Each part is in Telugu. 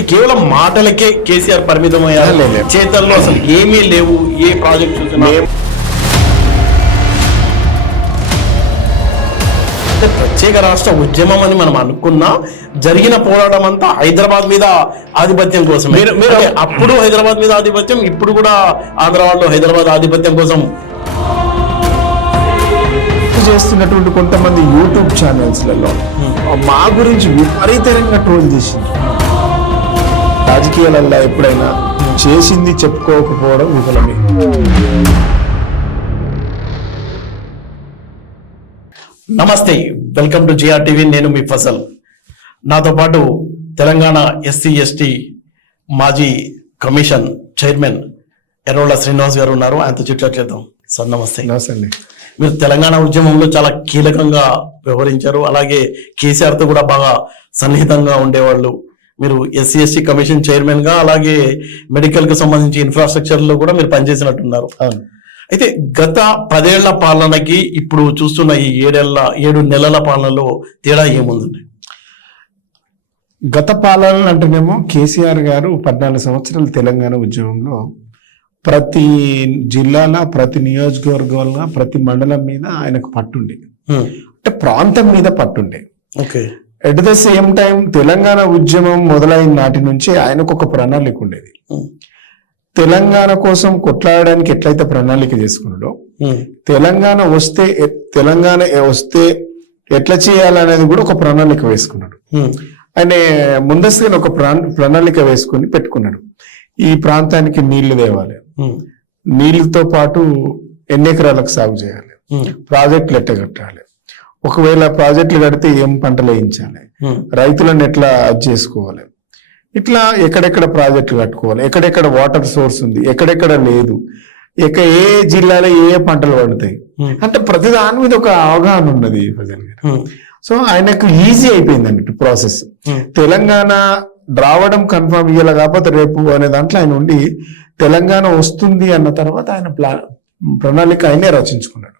అంటే కేవలం మాటలకే కేసీఆర్ పరిమితం అయ్యారు, చేతల్లో అసలు ఏమీ లేవు. ఏ ప్రాజెక్ట్ చూసినా ప్రత్యేక రాష్ట్ర ఉద్యమం అని మనం అనుకున్నా, జరిగిన పోరాటం అంతా హైదరాబాద్ మీద ఆధిపత్యం కోసం. మీరు అప్పుడు హైదరాబాద్ మీద ఆధిపత్యం, ఇప్పుడు కూడా ఆంధ్రవాడలో హైదరాబాద్ ఆధిపత్యం కోసం చేస్తున్నటువంటి కొంతమంది యూట్యూబ్ ఛానల్స్లలో మా గురించి విపరీతంగా ట్రోల్ చేసింది. రాజకీయాలలో ఎప్పుడైనా చేసింది చెప్పుకోకపోవడం విఫలమే. నమస్తే, వెల్కమ్ టు జిఆర్ టీవీ. నేను మీ ఫసల్. నాతో పాటు తెలంగాణ ఎస్సీ ఎస్టీ మాజీ కమిషన్ చైర్మన్ ఎర్రోళ్ళ శ్రీనివాస్ గారు ఉన్నారు. ఆయనతో చిట్చాట్ చేద్దాం. సార్ నమస్తే. నమస్తే అండి. మీరు తెలంగాణ ఉద్యమంలో చాలా కీలకంగా వ్యవహరించారు, అలాగే కేసీఆర్ తో కూడా బాగా సన్నిహితంగా ఉండేవాళ్ళు. మీరు ఎస్సీ ఎస్టీ కమిషన్ చైర్మన్ గా, అలాగే మెడికల్ కు సంబంధించి ఇన్ఫ్రాస్ట్రక్చర్ లో కూడా మీరు పనిచేసినట్టున్నారు. అయితే గత 10 ఏళ్ల పాలనకి ఇప్పుడు చూస్తున్న ఈ 7 నెలల పాలనలో తేడా ఏముందండి? గత పాలన అంటేనేమో కేసీఆర్ గారు 14 సంవత్సరాలు తెలంగాణ ఉద్యమంలో ప్రతి జిల్లాల, ప్రతి నియోజకవర్గంలో, ప్రతి మండలం మీద ఆయనకు పట్టుండే, అంటే ప్రాంతం మీద పట్టుండే. Okay. At the same time Telangana ఉద్యమం మొదలైన నాటి నుంచి ఆయనకు ఒక ప్రణాళిక ఉండేది. తెలంగాణ కోసం కొట్లాడడానికి ఎట్లయితే ప్రణాళిక చేసుకున్నాడో, తెలంగాణ వస్తే ఎట్లా చేయాలనేది కూడా ఒక ప్రణాళిక వేసుకున్నాడు. ఆయన ముందస్తుగా ఒక ప్రణాళిక వేసుకుని పెట్టుకున్నాడు. ఈ ప్రాంతానికి నీళ్లు తేవాలి, నీళ్ళతో పాటు ఎన్ని ఎకరాలకు సాగు చేయాలి, ప్రాజెక్టులు ఎట్లా కట్టాలి, ఒకవేళ ప్రాజెక్టులు కడితే ఏం పంటలు వేయించాలి, రైతులను ఎట్లా అది చేసుకోవాలి, ఇట్లా ఎక్కడెక్కడ ప్రాజెక్టులు కట్టుకోవాలి, ఎక్కడెక్కడ వాటర్ సోర్స్ ఉంది, ఎక్కడెక్కడ లేదు, ఏ జిల్లాలో ఏ పంటలు పడతాయి, అంటే ప్రతి దాని మీద ఒక అవగాహన ఉన్నది ప్రజల గారు. సో ఆయనకు ఈజీ అయిపోయింది అన్నట్టు ప్రాసెస్. తెలంగాణ రావడం కన్ఫర్మ్ ఇయ్యాల కాకపోతే రేపు అనే దాంట్లో ఆయన ఉండి తెలంగాణ వస్తుంది అన్న తర్వాత ఆయన ప్రణాళిక ఆయనే రచించుకున్నాడు.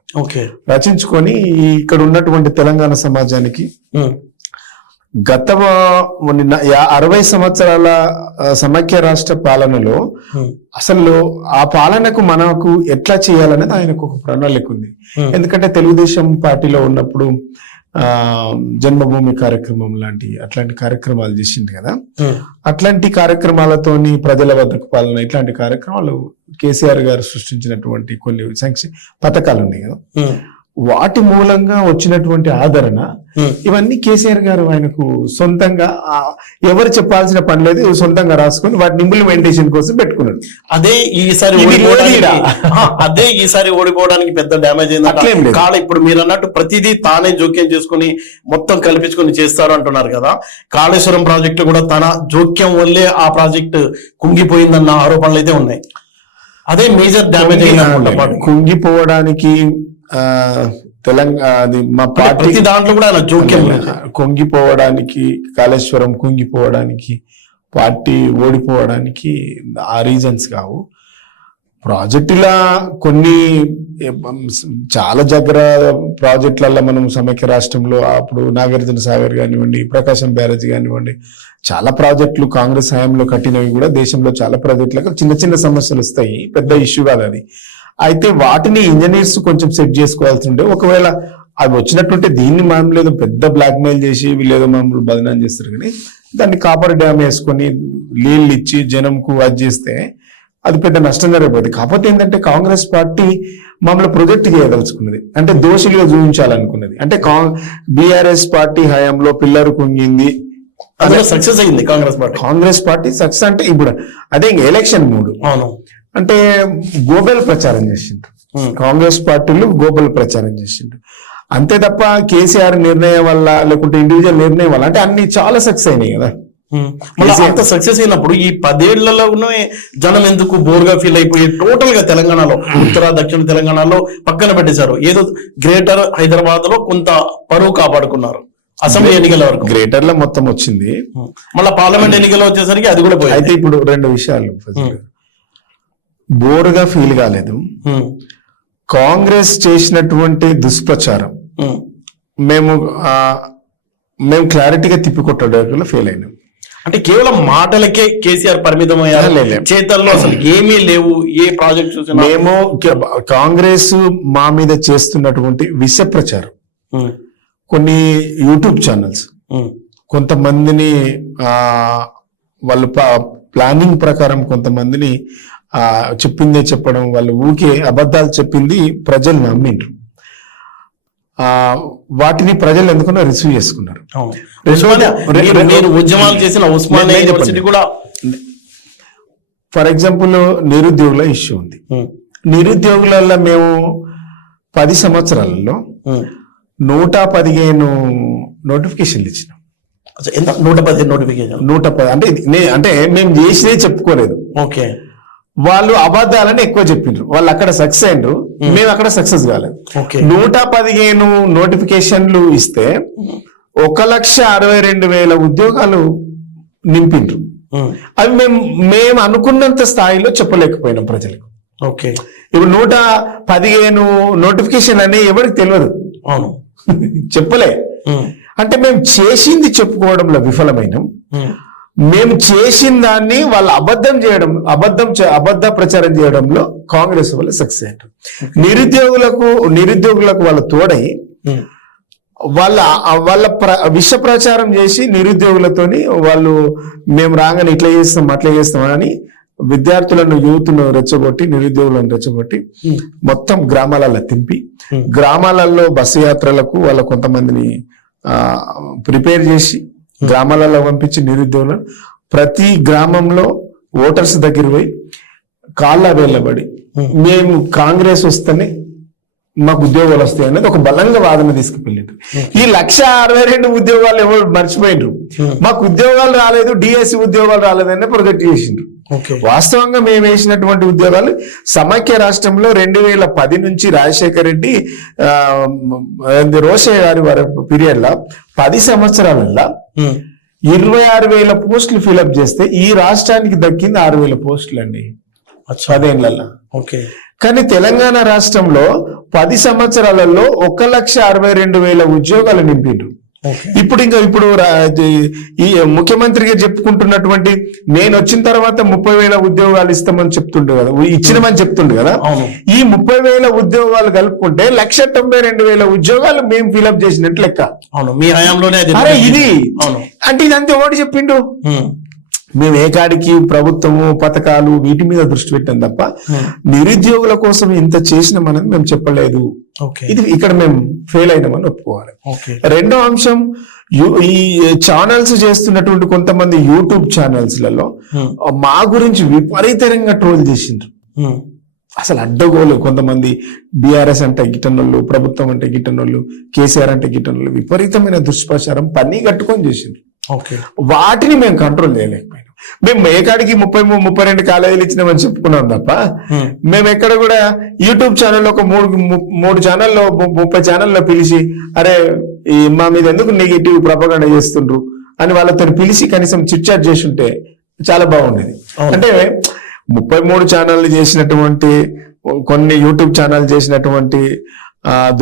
రచించుకొని ఇక్కడ ఉన్నటువంటి తెలంగాణ సమాజానికి గత 60 సంవత్సరాల సమైక్య రాష్ట్ర పాలనలో అసలు ఆ పాలనకు మనకు ఎట్లా చేయాలనేది ఆయనకు ఒక ప్రణాళిక ఉంది. ఎందుకంటే తెలుగుదేశం పార్టీలో ఉన్నప్పుడు జన్మభూమి కార్యక్రమం అట్లాంటి కార్యక్రమాలు చేసింది కదా. అట్లాంటి కార్యక్రమాలతోని ప్రజల వద్దకు పాలన, ఇట్లాంటి కార్యక్రమాలు కేసీఆర్ గారు సృష్టించినటువంటి కొన్ని సంక్షేమ పథకాలు ఉన్నాయి కదా, వాటి మూలంగా వచ్చినటువంటి ఆదరణ, ఇవన్నీ కేసీఆర్ గారు ఆయనకు సొంతంగా ఎవరు చెప్పాల్సిన పని లేదు, సొంతంగా రాసుకొని వాటిని ఇంప్లిమెంటేషన్ కోసం పెట్టుకున్నాడు. అదే ఈసారి ఓడిపోవడానికి పెద్ద డ్యామేజ్ అయింది కాదు. ఇప్పుడు మీరు అన్నట్టు ప్రతిదీ తానే జోక్యం చేసుకుని మొత్తం కల్పించుకొని చేస్తారు అంటున్నారు కదా. కాళేశ్వరం ప్రాజెక్టు కూడా తన జోక్యం వల్లే ఆ ప్రాజెక్టు కుంగిపోయిందన్న ఆరోపణలు అయితే ఉన్నాయి. అదే మేజర్ డ్యామేజ్ అయింది. కుంగిపోవడానికి తెలంగాణ మా పార్టీ దాంట్లో కూడా జోక్యం, కుంగిపోవడానికి, కాళేశ్వరం కుంగిపోవడానికి, పార్టీ ఓడిపోవడానికి ఆ రీజన్స్ కావు. ప్రాజెక్టుల కొన్ని చాలా దగ్గర ప్రాజెక్టులలో మనం సమైక్య రాష్ట్రంలో అప్పుడు నాగార్జున సాగర్ కానివ్వండి, ప్రకాశం బ్యారేజ్ కానివ్వండి, చాలా ప్రాజెక్టులు కాంగ్రెస్ హయాంలో కట్టినవి కూడా దేశంలో చాలా ప్రాజెక్టులకు చిన్న చిన్న సమస్యలు వస్తాయి, పెద్ద ఇష్యూ కాదు అది. అయితే వాటిని ఇంజనీర్స్ కొంచెం సెట్ చేసుకోవాల్సి ఉండే. ఒకవేళ అవి వచ్చినట్టుంటే దీన్ని మనం లేదు పెద్ద బ్లాక్ మెయిల్ చేసి వీళ్ళేదో మమ్మల్ని బదనాం చేస్తారు, కానీ దాన్ని కాపర్ డ్యామ్ వేసుకొని నీళ్ళు ఇచ్చి జనంకు అది చేస్తే అది పెద్ద నష్టం జరగబోతుంది. కాకపోతే ఏంటంటే కాంగ్రెస్ పార్టీ మమ్మల్ని ప్రొజెక్ట్ చేయదలుచుకున్నది, అంటే దోషులుగా చూపించాలనుకున్నది. అంటే బీఆర్ఎస్ పార్టీ హయాంలో పిల్లరు కుంగింది, సక్సెస్ అయింది కాంగ్రెస్ పార్టీ సక్సెస్. అంటే ఇప్పుడు అదే ఎలక్షన్ మూడు అంటే గోబెల్ ప్రచారం చేసిండ్రు కాంగ్రెస్ పార్టీలు, గోబెల్ ప్రచారం చేసిండ్రు అంతే తప్ప కేసీఆర్ నిర్ణయం వల్ల లేకుంటే ఇండివిజువల్ నిర్ణయం వల్ల అంటే అన్ని చాలా సక్సెస్ అయినాయి కదా. అంత సక్సెస్ అయినప్పుడు ఈ 10 ఏళ్లలోనే జనం ఎందుకు బోర్గా ఫీల్ అయిపోయి టోటల్ గా తెలంగాణలో, ఉత్తర దక్షిణ తెలంగాణలో పక్కన పెట్టేశారు? ఏదో గ్రేటర్ హైదరాబాద్ లో కొంత పరువు కాపాడుకున్నారు. అసెంబ్లీ ఎన్నికల వరకు గ్రేటర్ లో మొత్తం వచ్చింది, మళ్ళీ పార్లమెంట్ ఎన్నికలు వచ్చేసరికి అది కూడా పోయింది. అయితే ఇప్పుడు 2 విషయాలు, బోరుగా ఫీల్ కాలేదు. కాంగ్రెస్ చేసినటువంటి దుష్ప్రచారం మేము క్లారిటీగా తిప్పికొట్టడంలో ఫెయిల్ అయినాం. అంటే కేవలం మాటలకే కేసీఆర్ పరిమితం అయ్యారు, లేదు. చేతల్లో అసలు ఏమీ లేవు, ఏ ప్రాజెక్ట్ చూసినా. మేము కాంగ్రెస్ మా మీద చేస్తున్నటువంటి విష ప్రచారం, కొన్ని యూట్యూబ్ ఛానల్స్ కొంతమందిని వాళ్ళు ప్లానింగ్ ప్రకారం కొంతమందిని చెప్పిందే చెప్పడం, వాళ్ళు ఊకే అబద్ధాలు చెప్పింది ప్రజలు నమ్మిండ్రు. వాటిని ప్రజలు ఎందుకన్నా రిసీవ్ చేసుకున్నారు. ఉద్యమాలు చేసిన ఉస్మానియా యూనివర్సిటీ కూడా ఫర్ ఎగ్జాంపుల్ నిరుద్యోగుల ఇష్యూ ఉంది. నిరుద్యోగులలో మేము 10 సంవత్సరాలలో 115 నోటిఫికేషన్లు ఇచ్చినాం. 115 నోటిఫికేషన్ 110 అంటే మేము చేసినే చెప్పుకోలేదు. ఓకే, వాళ్ళు అబద్ధాలని ఎక్కువ చెప్పిండ్రు, వాళ్ళు అక్కడ సక్సెస్ అయ్యిండ్రు, మేము అక్కడ సక్సెస్ కాలేదు. 115 నోటిఫికేషన్లు ఇస్తే 1,62,000 ఉద్యోగాలు నింపిండ్రు. అవి మేము అనుకున్నంత స్థాయిలో చెప్పలేకపోయినాం ప్రజలకు. ఓకే, ఇప్పుడు 115 నోటిఫికేషన్ అని ఎవరికి తెలియదు, చెప్పలే. అంటే మేము చేసింది చెప్పుకోవడంలో విఫలమైనాం. మేము చేసిన దాన్ని వాళ్ళు అబద్ధ ప్రచారం చేయడంలో కాంగ్రెస్ వాళ్ళు సక్సెస్ అయ్యారు. నిరుద్యోగులకు వాళ్ళ తోడై వాళ్ళ విష ప్రచారం చేసి నిరుద్యోగులతోని వాళ్ళు మేము రాగానే ఇట్లా చేస్తాం అట్లా చేస్తాం అని విద్యార్థులను యూత్ను రెచ్చగొట్టి నిరుద్యోగులను రెచ్చగొట్టి మొత్తం గ్రామాలలో తింపి, గ్రామాలలో బస్సు యాత్రలకు వాళ్ళ కొంతమందిని ప్రిపేర్ చేసి గ్రామాలలో పంపించి నిరుద్యోగులను ప్రతి గ్రామంలో ఓటర్స్ దగ్గర పోయి కాళ్ళ వేళ్ళబడి మేము కాంగ్రెస్ వస్తేనే మాకు ఉద్యోగాలు వస్తాయి అనేది ఒక బలంగా వాదన తీసుకువెళ్ళారు. ఈ 1,62,000 ఉద్యోగాలు ఎవరు మర్చిపోయినరు, మాకు ఉద్యోగాలు రాలేదు, డిఎస్సి ఉద్యోగాలు రాలేదని ప్రొజెక్ట్ చేసిండ్రు. వాస్తవంగా మేము వేసినటువంటి ఉద్యోగాలు సమైక్య రాష్ట్రంలో 2010 నుంచి రాజశేఖర్ రెడ్డి రోషయ్య గారి పీరియడ్ లో 10 సంవత్సరాలలో 26,000 పోస్టులు ఫిల్అప్ చేస్తే ఈ రాష్ట్రానికి దక్కింది 6,000 పోస్టులు అండి 10 ఏళ్లలో. కానీ తెలంగాణ రాష్ట్రంలో 10 సంవత్సరాలలో 1,62,000 ఉద్యోగాలు నింపిండ్రు. ఇప్పుడు ఈ ముఖ్యమంత్రిగా చెప్పుకుంటున్నటువంటి నేను వచ్చిన తర్వాత 30,000 ఉద్యోగాలు ఇస్తామని చెప్తుండే కదా, ఇచ్చినమని చెప్తుండే కదా, ఈ 30,000 ఉద్యోగాలు కలుపుకుంటే 1,92,000 ఉద్యోగాలు మేము ఫిల్అప్ చేసినట్టు లెక్క. మీ హయాంలోనే ఇది అంటే ఇదంతా ఎవడు చెప్పిండు? మేము ఏకాడికి ప్రభుత్వము పథకాలు వీటి మీద దృష్టి పెట్టాం తప్ప నిరుద్యోగుల కోసం ఇంత చేసినామనేది మేము చెప్పలేదు. ఇది ఇక్కడ మేము ఫెయిల్ అయినామని ఒప్పుకోవాలి. రెండో అంశం, ఈ ఛానల్స్ చేస్తున్నటువంటి కొంతమంది యూట్యూబ్ ఛానల్స్లలో మా గురించి విపరీతంగా ట్రోల్ చేసిండ్రు. అసలు అడ్డగోలు కొంతమంది బీఆర్ఎస్ అంటే గిట్టనోళ్ళు, ప్రభుత్వం అంటే గిట్టనోళ్ళు, కేసీఆర్ అంటే గిట్టనోళ్ళు విపరీతమైన దుష్ప్రచారం పని కట్టుకొని చేసిండ్రు. వాటిని మేము కంట్రోల్ చేయలేకపోయినాం. మేము ఏకాడికి 32 కాలేజీలు ఇచ్చినామని చెప్పుకున్నాం తప్ప మేము ఎక్కడ కూడా యూట్యూబ్ ఛానల్లో ఒక 3 ఛానల్లో 30 ఛానల్లో పిలిచి అరే ఈ మా మీద ఎందుకు నెగిటివ్ ప్రపగండ చేస్తుండ్రు అని వాళ్ళతో పిలిచి కనీసం చిట్చాట్ చేసి ఉంటే చాలా బాగుండేది. అంటే 33 ఛానళ్ళు చేసినటువంటి కొన్ని యూట్యూబ్ ఛానల్ చేసినటువంటి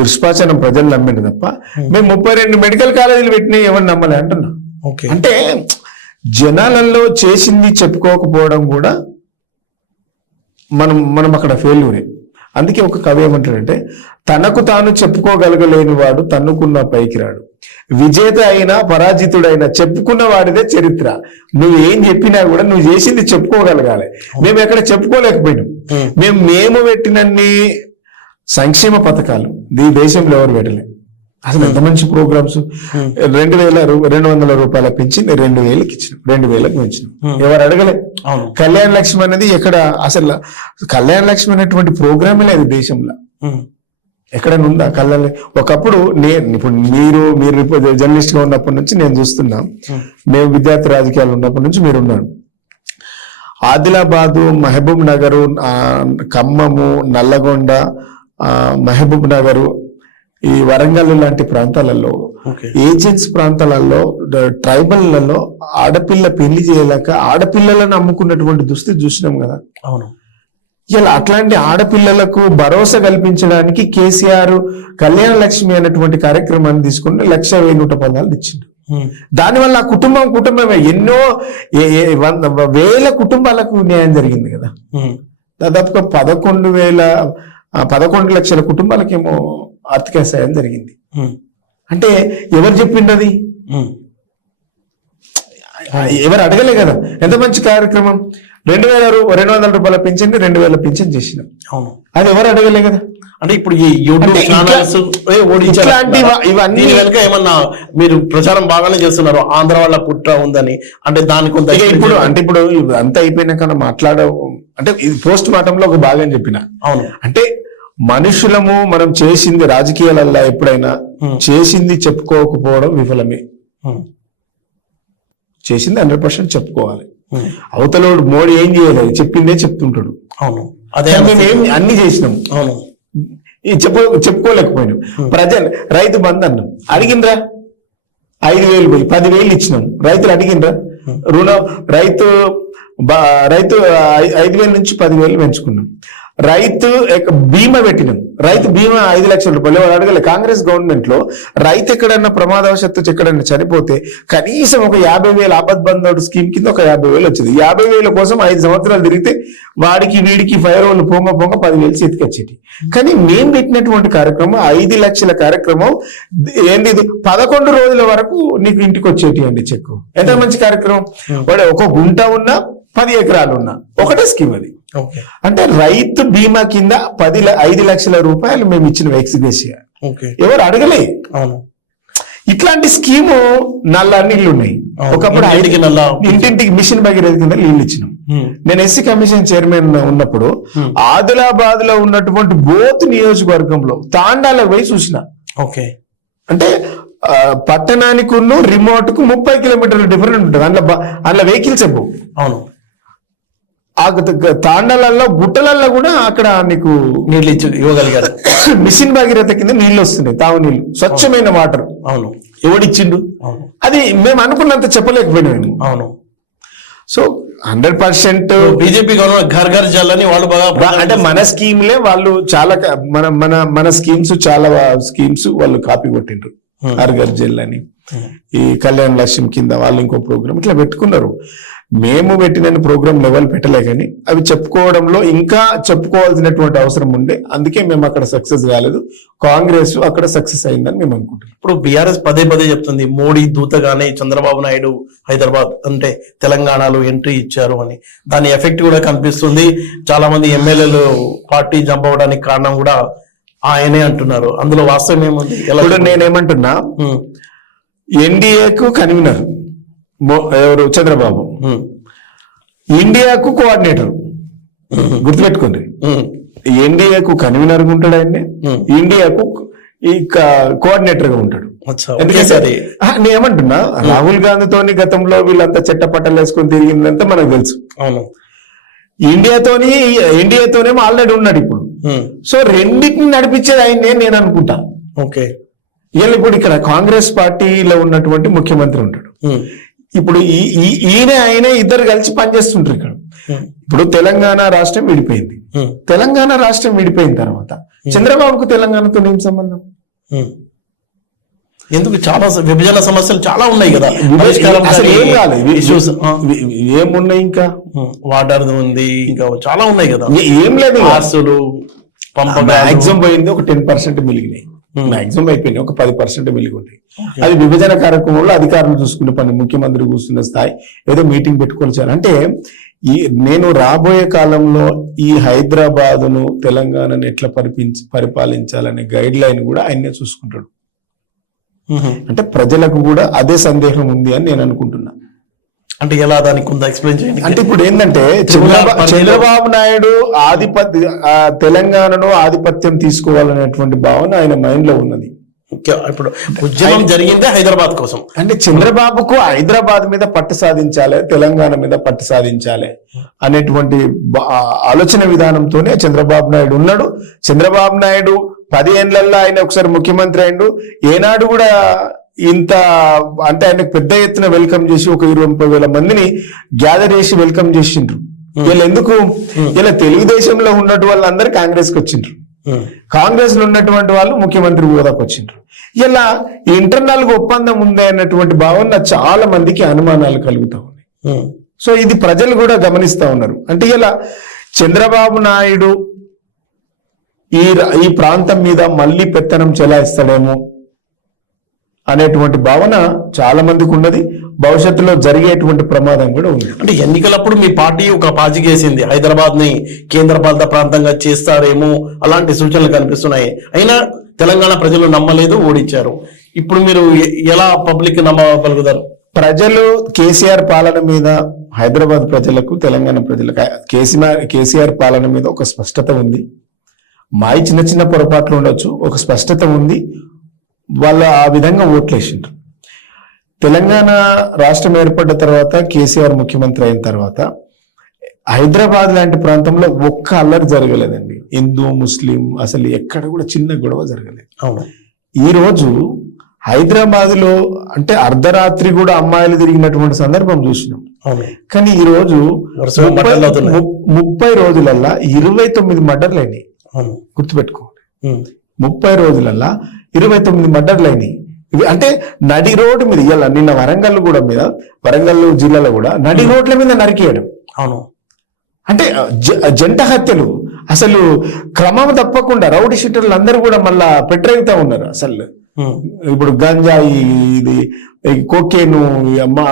దుష్ప్రచారం ప్రజలు నమ్మిండు తప్ప మేము 32 మెడికల్ కాలేజీలు పెట్టినా ఎవరు నమ్మలే అంటున్నా. అంటే జనాలలో చేసింది చెప్పుకోకపోవడం కూడా మనం అక్కడ ఫెయిల్యూరే. అందుకే ఒక కవి ఏమంటాడంటే, తనకు తాను చెప్పుకోగలగలేని వాడు తన్నుకున్న పైకి రాడు, విజేత అయినా పరాజితుడైనా చెప్పుకున్న వాడిదే చరిత్ర. నువ్వు ఏం చెప్పినా కూడా నువ్వు చేసింది చెప్పుకోగలగాలి. మేము ఎక్కడ చెప్పుకోలేకపోయినాం. మేము పెట్టినన్ని సంక్షేమ పథకాలు ఈ దేశంలో ఎవరు పెట్టలేదు. అసలు ఎంత మంచి ప్రోగ్రామ్స్, 2,200 రూపాయల పెంచి 2,000కి ఇచ్చినాం, 2,000కి పెంచినాం, ఎవరు అడగలే. కళ్యాణ లక్ష్మి అనేది ఎక్కడ, అసలు కళ్యాణ లక్ష్మి అనేటువంటి ప్రోగ్రామే లేదు దేశంలో, ఎక్కడైనా ఉందా కళ్యాణ? ఒకప్పుడు ఇప్పుడు మీరు జర్నలిస్ట్ గా ఉన్నప్పటి నుంచి నేను చూస్తున్నా, మేము విద్యార్థి రాజకీయాలు ఉన్నప్పటి నుంచి మీరు ఉన్నారు. ఆదిలాబాదు, మహబూబ్ నగరు, ఖమ్మము, నల్లగొండ, మహబూబ్ నగరు, ఈ వరంగల్ లాంటి ప్రాంతాలలో, ఏజెన్సీ ప్రాంతాలలో, ట్రైబల్లలో ఆడపిల్ల పెళ్లి చేయలేక ఆడపిల్లలను అమ్ముకున్నటువంటి దుస్థితి చూసినాం కదా. అవును. ఇలా అట్లాంటి ఆడపిల్లలకు భరోసా కల్పించడానికి కేసీఆర్ కళ్యాణ లక్ష్మి అనేటువంటి కార్యక్రమాన్ని తీసుకుని 1,114 ఇచ్చిండు. దానివల్ల ఆ కుటుంబమే ఎన్నో వేల కుటుంబాలకు న్యాయం జరిగింది కదా. దాదాపుగా 11 లక్షల కుటుంబాలకేమో ఆర్థిక సాయం జరిగింది. అంటే ఎవరు చెప్పిండు అది? ఎవరు అడగలే కదా. ఎంత మంచి కార్యక్రమం. 2,200 రూపాయల పింఛన్ 2,000 పింఛన్ చేసినాం. అవును, అది ఎవరు అడగలే కదా. అంటే ఇప్పుడు ఈ యూట్యూబ్ ఛానల్స్ ఇవన్నీ వెనుక ఏమన్నా మీరు ప్రచారం బాగానే చేస్తున్నారు, ఆంధ్ర వాళ్ళ కుట్ర ఉందని. అంటే దానికి ఇప్పుడు అంతా అయిపోయినాక అంటే ఇది పోస్ట్ మార్టంలో ఒక భాగం చెప్పిన. అవును, అంటే మనుషులము మనం చేసింది రాజకీయాలల్లో ఎప్పుడైనా చేసింది చెప్పుకోకపోవడం విఫలమే. చేసింది 100% చెప్పుకోవాలి. అవతలోడు మోడీ ఏం చేయలేదు, చెప్పిందే చెప్తుంటాడు. అవును, అదే మేము ఏం అన్ని చేసినాం. అవును, చెప్పుకోలేకపోయినాం. రైతు బంధు అన్నాం, అడిగిండ్రా 5,000 పోయి 10,000 ఇచ్చినాం. రైతులు అడిగిండ్రా రైతు 5,000 నుంచి 10,000 పెంచుకున్నాం. రైతు బీమా పెట్టినాం. రైతు బీమా 5 లక్షల రూపాయలు అడగలే. కాంగ్రెస్ గవర్నమెంట్ లో రైతు ఎక్కడన్నా ప్రమాదవశత్తు ఎక్కడన్నా చనిపోతే కనీసం ఒక 50,000 ఆపద్ బంధువుడు స్కీమ్ కింద ఒక 50,000 వచ్చింది. 50,000 కోసం 5 సంవత్సరాలు తిరిగితే వాడికి వీడికి ఫైర్ వాళ్ళు పొంగ 10,000 చేతికొచ్చేటి. కానీ మేము పెట్టినటువంటి కార్యక్రమం 5 లక్షల కార్యక్రమం ఏంటి? 11 రోజుల వరకు నీకు ఇంటికి వచ్చేటి అండి చెక్కు. ఎంత మంచి కార్యక్రమం. వాడు ఒక గుంట ఉన్నా 10 ఎకరాలు ఉన్నా ఒకటే స్కీమ్ అది. అంటే రైతు బీమా కింద 5 లక్షల రూపాయలు మేము ఇచ్చిన ఎక్స్గ్రేషియా. ఎవరు అడగలే. ఇట్లాంటి స్కీము నల్ల నీళ్లు ఉన్నాయి. ఒకప్పుడు ఇంటింటికి మిషన్ భగీరథ కింద నీళ్లు ఇచ్చినాం. నేను ఎస్సీ కమిషన్ చైర్మన్ ఉన్నప్పుడు ఆదిలాబాద్ లో ఉన్నటువంటి బోత్ నియోజకవర్గంలో తాండాలకు పోయి చూసిన. అంటే పట్టణానికి రిమోట్ కు 30 కిలోమీటర్ల డిఫరెంట్ ఉంటుంది. అందులో వెహికల్స్ ఇవ్వవు. అవును, ఆ తాండాలలో గుట్టలలో కూడా అక్కడ నీకు నీళ్ళు ఇవ్వగలిగారు. మిషన్ భగీరథ కింద నీళ్లు వస్తున్నాయి, తాగునీళ్ళు, స్వచ్ఛమైన వాటర్. అవును, ఎవడిచ్చిండు? అది మేము అనుకున్నంత చెప్పలేకపోయినాము. అవును, so 100% BJP government Ghar Ghar Jal అని వాళ్ళు బాగా, అంటే మన స్కీమ్లే వాళ్ళు చాలా మన స్కీమ్స్ చాలా స్కీమ్స్ వాళ్ళు కాపీ కొట్టిండ్రు. ఘర్ ఘర్ జల్ అని, ఈ కళ్యాణ లక్ష్యం కింద వాళ్ళు ఇంకో ప్రోగ్రామ్ ఇట్లా పెట్టుకున్నారు. మేము పెట్టిన ప్రోగ్రామ్ లెవెల్ పెట్టలే, కానీ అవి చెప్పుకోవడంలో ఇంకా చెప్పుకోవాల్సినటువంటి అవసరం ఉండే. అందుకే మేము అక్కడ సక్సెస్ కాలేదు. కాంగ్రెస్ అక్కడ సక్సెస్ అయిందని మేము అనుకుంటున్నాం. ఇప్పుడు బీఆర్ఎస్ పదే చెప్తుంది మోడీ దూతగానే చంద్రబాబు నాయుడు హైదరాబాద్ అంటే తెలంగాణలో ఎంట్రీ ఇచ్చారు అని. దాని ఎఫెక్ట్ కూడా కనిపిస్తుంది. చాలా మంది ఎమ్మెల్యేలు పార్టీ జంప్ అవడానికి కారణం కూడా ఆయనే అంటున్నారు. అందులో వాస్తవం ఏముంది? నేనేమంటున్నా, ఎన్డీఏకు కన్వీనర్ ఎవరు? చంద్రబాబు. ఇండియాకు కోఆర్డినేటర్. గుర్తుపెట్టుకోండి, ఎన్డీఏకు కన్వీనర్ గా ఉంటాడు ఆయన్ని, ఇండియాకు ఈ కోఆర్డినేటర్ గా ఉంటాడు. నేను ఏమంటున్నా, రాహుల్ గాంధీతోని గతంలో వీళ్ళంతా చెట్టపట్టలు వేసుకొని తిరిగిందంతా మనకు తెలుసు. అవును, ఇండియాతోనేమో ఆల్రెడీ ఉన్నాడు ఇప్పుడు. సో రెండింటిని నడిపించేది ఆయనే నేను అనుకుంటా. ఓకే, ఇప్పుడు ఇక్కడ కాంగ్రెస్ పార్టీలో ఉన్నటువంటి ముఖ్యమంత్రి ఉంటాడు. ఇప్పుడు ఆయన ఇద్దరు కలిసి పనిచేస్తుంటారు ఇక్కడ. ఇప్పుడు తెలంగాణ రాష్ట్రం విడిపోయింది. తెలంగాణ రాష్ట్రం విడిపోయిన తర్వాత చంద్రబాబుకు తెలంగాణతో ఏం సంబంధం? ఎందుకు? చాలా విభజన సమస్యలు చాలా ఉన్నాయి కదా. అసలు ఏం కాలేదు. ఏమున్నాయి? ఇంకా వాటర్ ఉంది, ఇంకా చాలా ఉన్నాయి కదా. ఏం లేదు. ఆస్తులు మాక్సిమం పోయింది, ఒక 10% మిలిగినాయి. మాక్సిమం అయిపోయినాయి, ఒక 10% మిలిగి ఉంటాయి. అది విభజన కార్యక్రమంలో అధికారులు చూసుకునే పని, ముఖ్యమంత్రి కూర్చున్న స్థాయి ఏదో మీటింగ్ పెట్టుకొని అంటే నేను రాబోయే కాలంలో ఈ హైదరాబాదును తెలంగాణను ఎట్లా పరిపాలించాలనే గైడ్ లైన్ కూడా ఆయనే చూసుకుంటాడు. అంటే ప్రజలకు కూడా అదే సందేహం ఉంది అని నేను అనుకుంటున్నా. అంటే ఎలా? దానికి కొంత ఎక్స్ప్లెయిన్ చేయండి. అంటే ఇప్పుడు ఏంటంటే చంద్రబాబు నాయుడు తెలంగాణను ఆధిపత్యం తీసుకోవాలనేటువంటి భావన ఆయన మైండ్ లో ఉన్నది. ఇప్పుడు ఉద్యమం జరిగిందే హైదరాబాద్ కోసం. అంటే చంద్రబాబుకు హైదరాబాద్ మీద పట్టు సాధించాలి, తెలంగాణ మీద పట్టు సాధించాలి అనేటువంటి ఆలోచన విధానంతోనే చంద్రబాబు నాయుడు ఉన్నాడు. చంద్రబాబు నాయుడు 10 ఏళ్లలో ఆయన ఒకసారి ముఖ్యమంత్రి అయిండు. ఏనాడు కూడా ఇంత అంటే ఆయనకు పెద్ద ఎత్తున వెల్కమ్ చేసి ఒక 20-30 వేల మందిని గ్యాదర్ చేసి వెల్కమ్ చేసిండ్రు. వీళ్ళు ఎందుకు? ఇలా తెలుగుదేశంలో ఉన్నట్టు వాళ్ళందరూ కాంగ్రెస్ కి వచ్చిండ్రు. కాంగ్రెస్ లో ఉన్నటువంటి వాళ్ళు ముఖ్యమంత్రి హోదాకు వచ్చిండ్రు. ఇలా ఇంటర్నల్ గా ఒప్పందం ఉంది అన్నటువంటి భావన చాలా మందికి అనుమానాలు కలుగుతా ఉన్నాయి. సో ఇది ప్రజలు కూడా గమనిస్తా ఉన్నారు. అంటే ఇలా చంద్రబాబు నాయుడు ఈ ప్రాంతం మీద మళ్ళీ పెత్తనం చెలాయిస్తాడేమో అనేటువంటి భావన చాలా మందికి ఉన్నది. భవిష్యత్తులో జరిగేటువంటి ప్రమాదం కూడా ఉంది. అంటే ఎన్నికలప్పుడు మీ పార్టీ ఒక పాజికేసింది, హైదరాబాద్ ని కేంద్ర పాలిత ప్రాంతంగా చేస్తారేమో అలాంటి సూచనలు కనిపిస్తున్నాయి. అయినా తెలంగాణ ప్రజలు నమ్మలేదు, ఓడించారు. ఇప్పుడు మీరు ఎలా పబ్లిక్ నమ్మగలుగుతారు? ప్రజలు కేసీఆర్ పాలన మీద, హైదరాబాద్ ప్రజలకు తెలంగాణ ప్రజలకు కేసీఆర్ పాలన మీద ఒక స్పష్టత ఉంది. మాయి చిన్న చిన్న పొరపాట్లు ఉండొచ్చు, ఒక స్పష్టత ఉంది. వాళ్ళు ఆ విధంగా ఓట్లేసిండ్రు. తెలంగాణ రాష్ట్రం ఏర్పడ్డ తర్వాత, కేసీఆర్ ముఖ్యమంత్రి అయిన తర్వాత హైదరాబాద్ లాంటి ప్రాంతంలో ఒక్క అల్లరి జరగలేదండి. హిందూ ముస్లిం అసలు ఎక్కడ కూడా చిన్న గొడవ జరగలేదు. అవును. ఈ రోజు హైదరాబాద్ లో అంటే అర్ధరాత్రి కూడా అమ్మాయిలు తిరిగినటువంటి సందర్భం చూసినాం. కానీ ఈ రోజు 30 రోజులల్లా 29 మర్డర్లు అయినాయి. గుర్తుపెట్టుకోండి, 30 రోజులల్లా 29 మర్డర్లు అయినాయి. ఇవి అంటే నడి రోడ్డు మీద ఇయ్యాల. నిన్న వరంగల్ జిల్లాలో కూడా నడి రోడ్ల మీద నరికేయడం. అవును. అంటే జంట హత్యలు అసలు క్రమం తప్పకుండా రౌడీ షీటర్లు అందరూ కూడా మళ్ళా పెట్టరేగుతా ఉన్నారు. అసలు ఇప్పుడు గంజాయి, ఇది కోకేను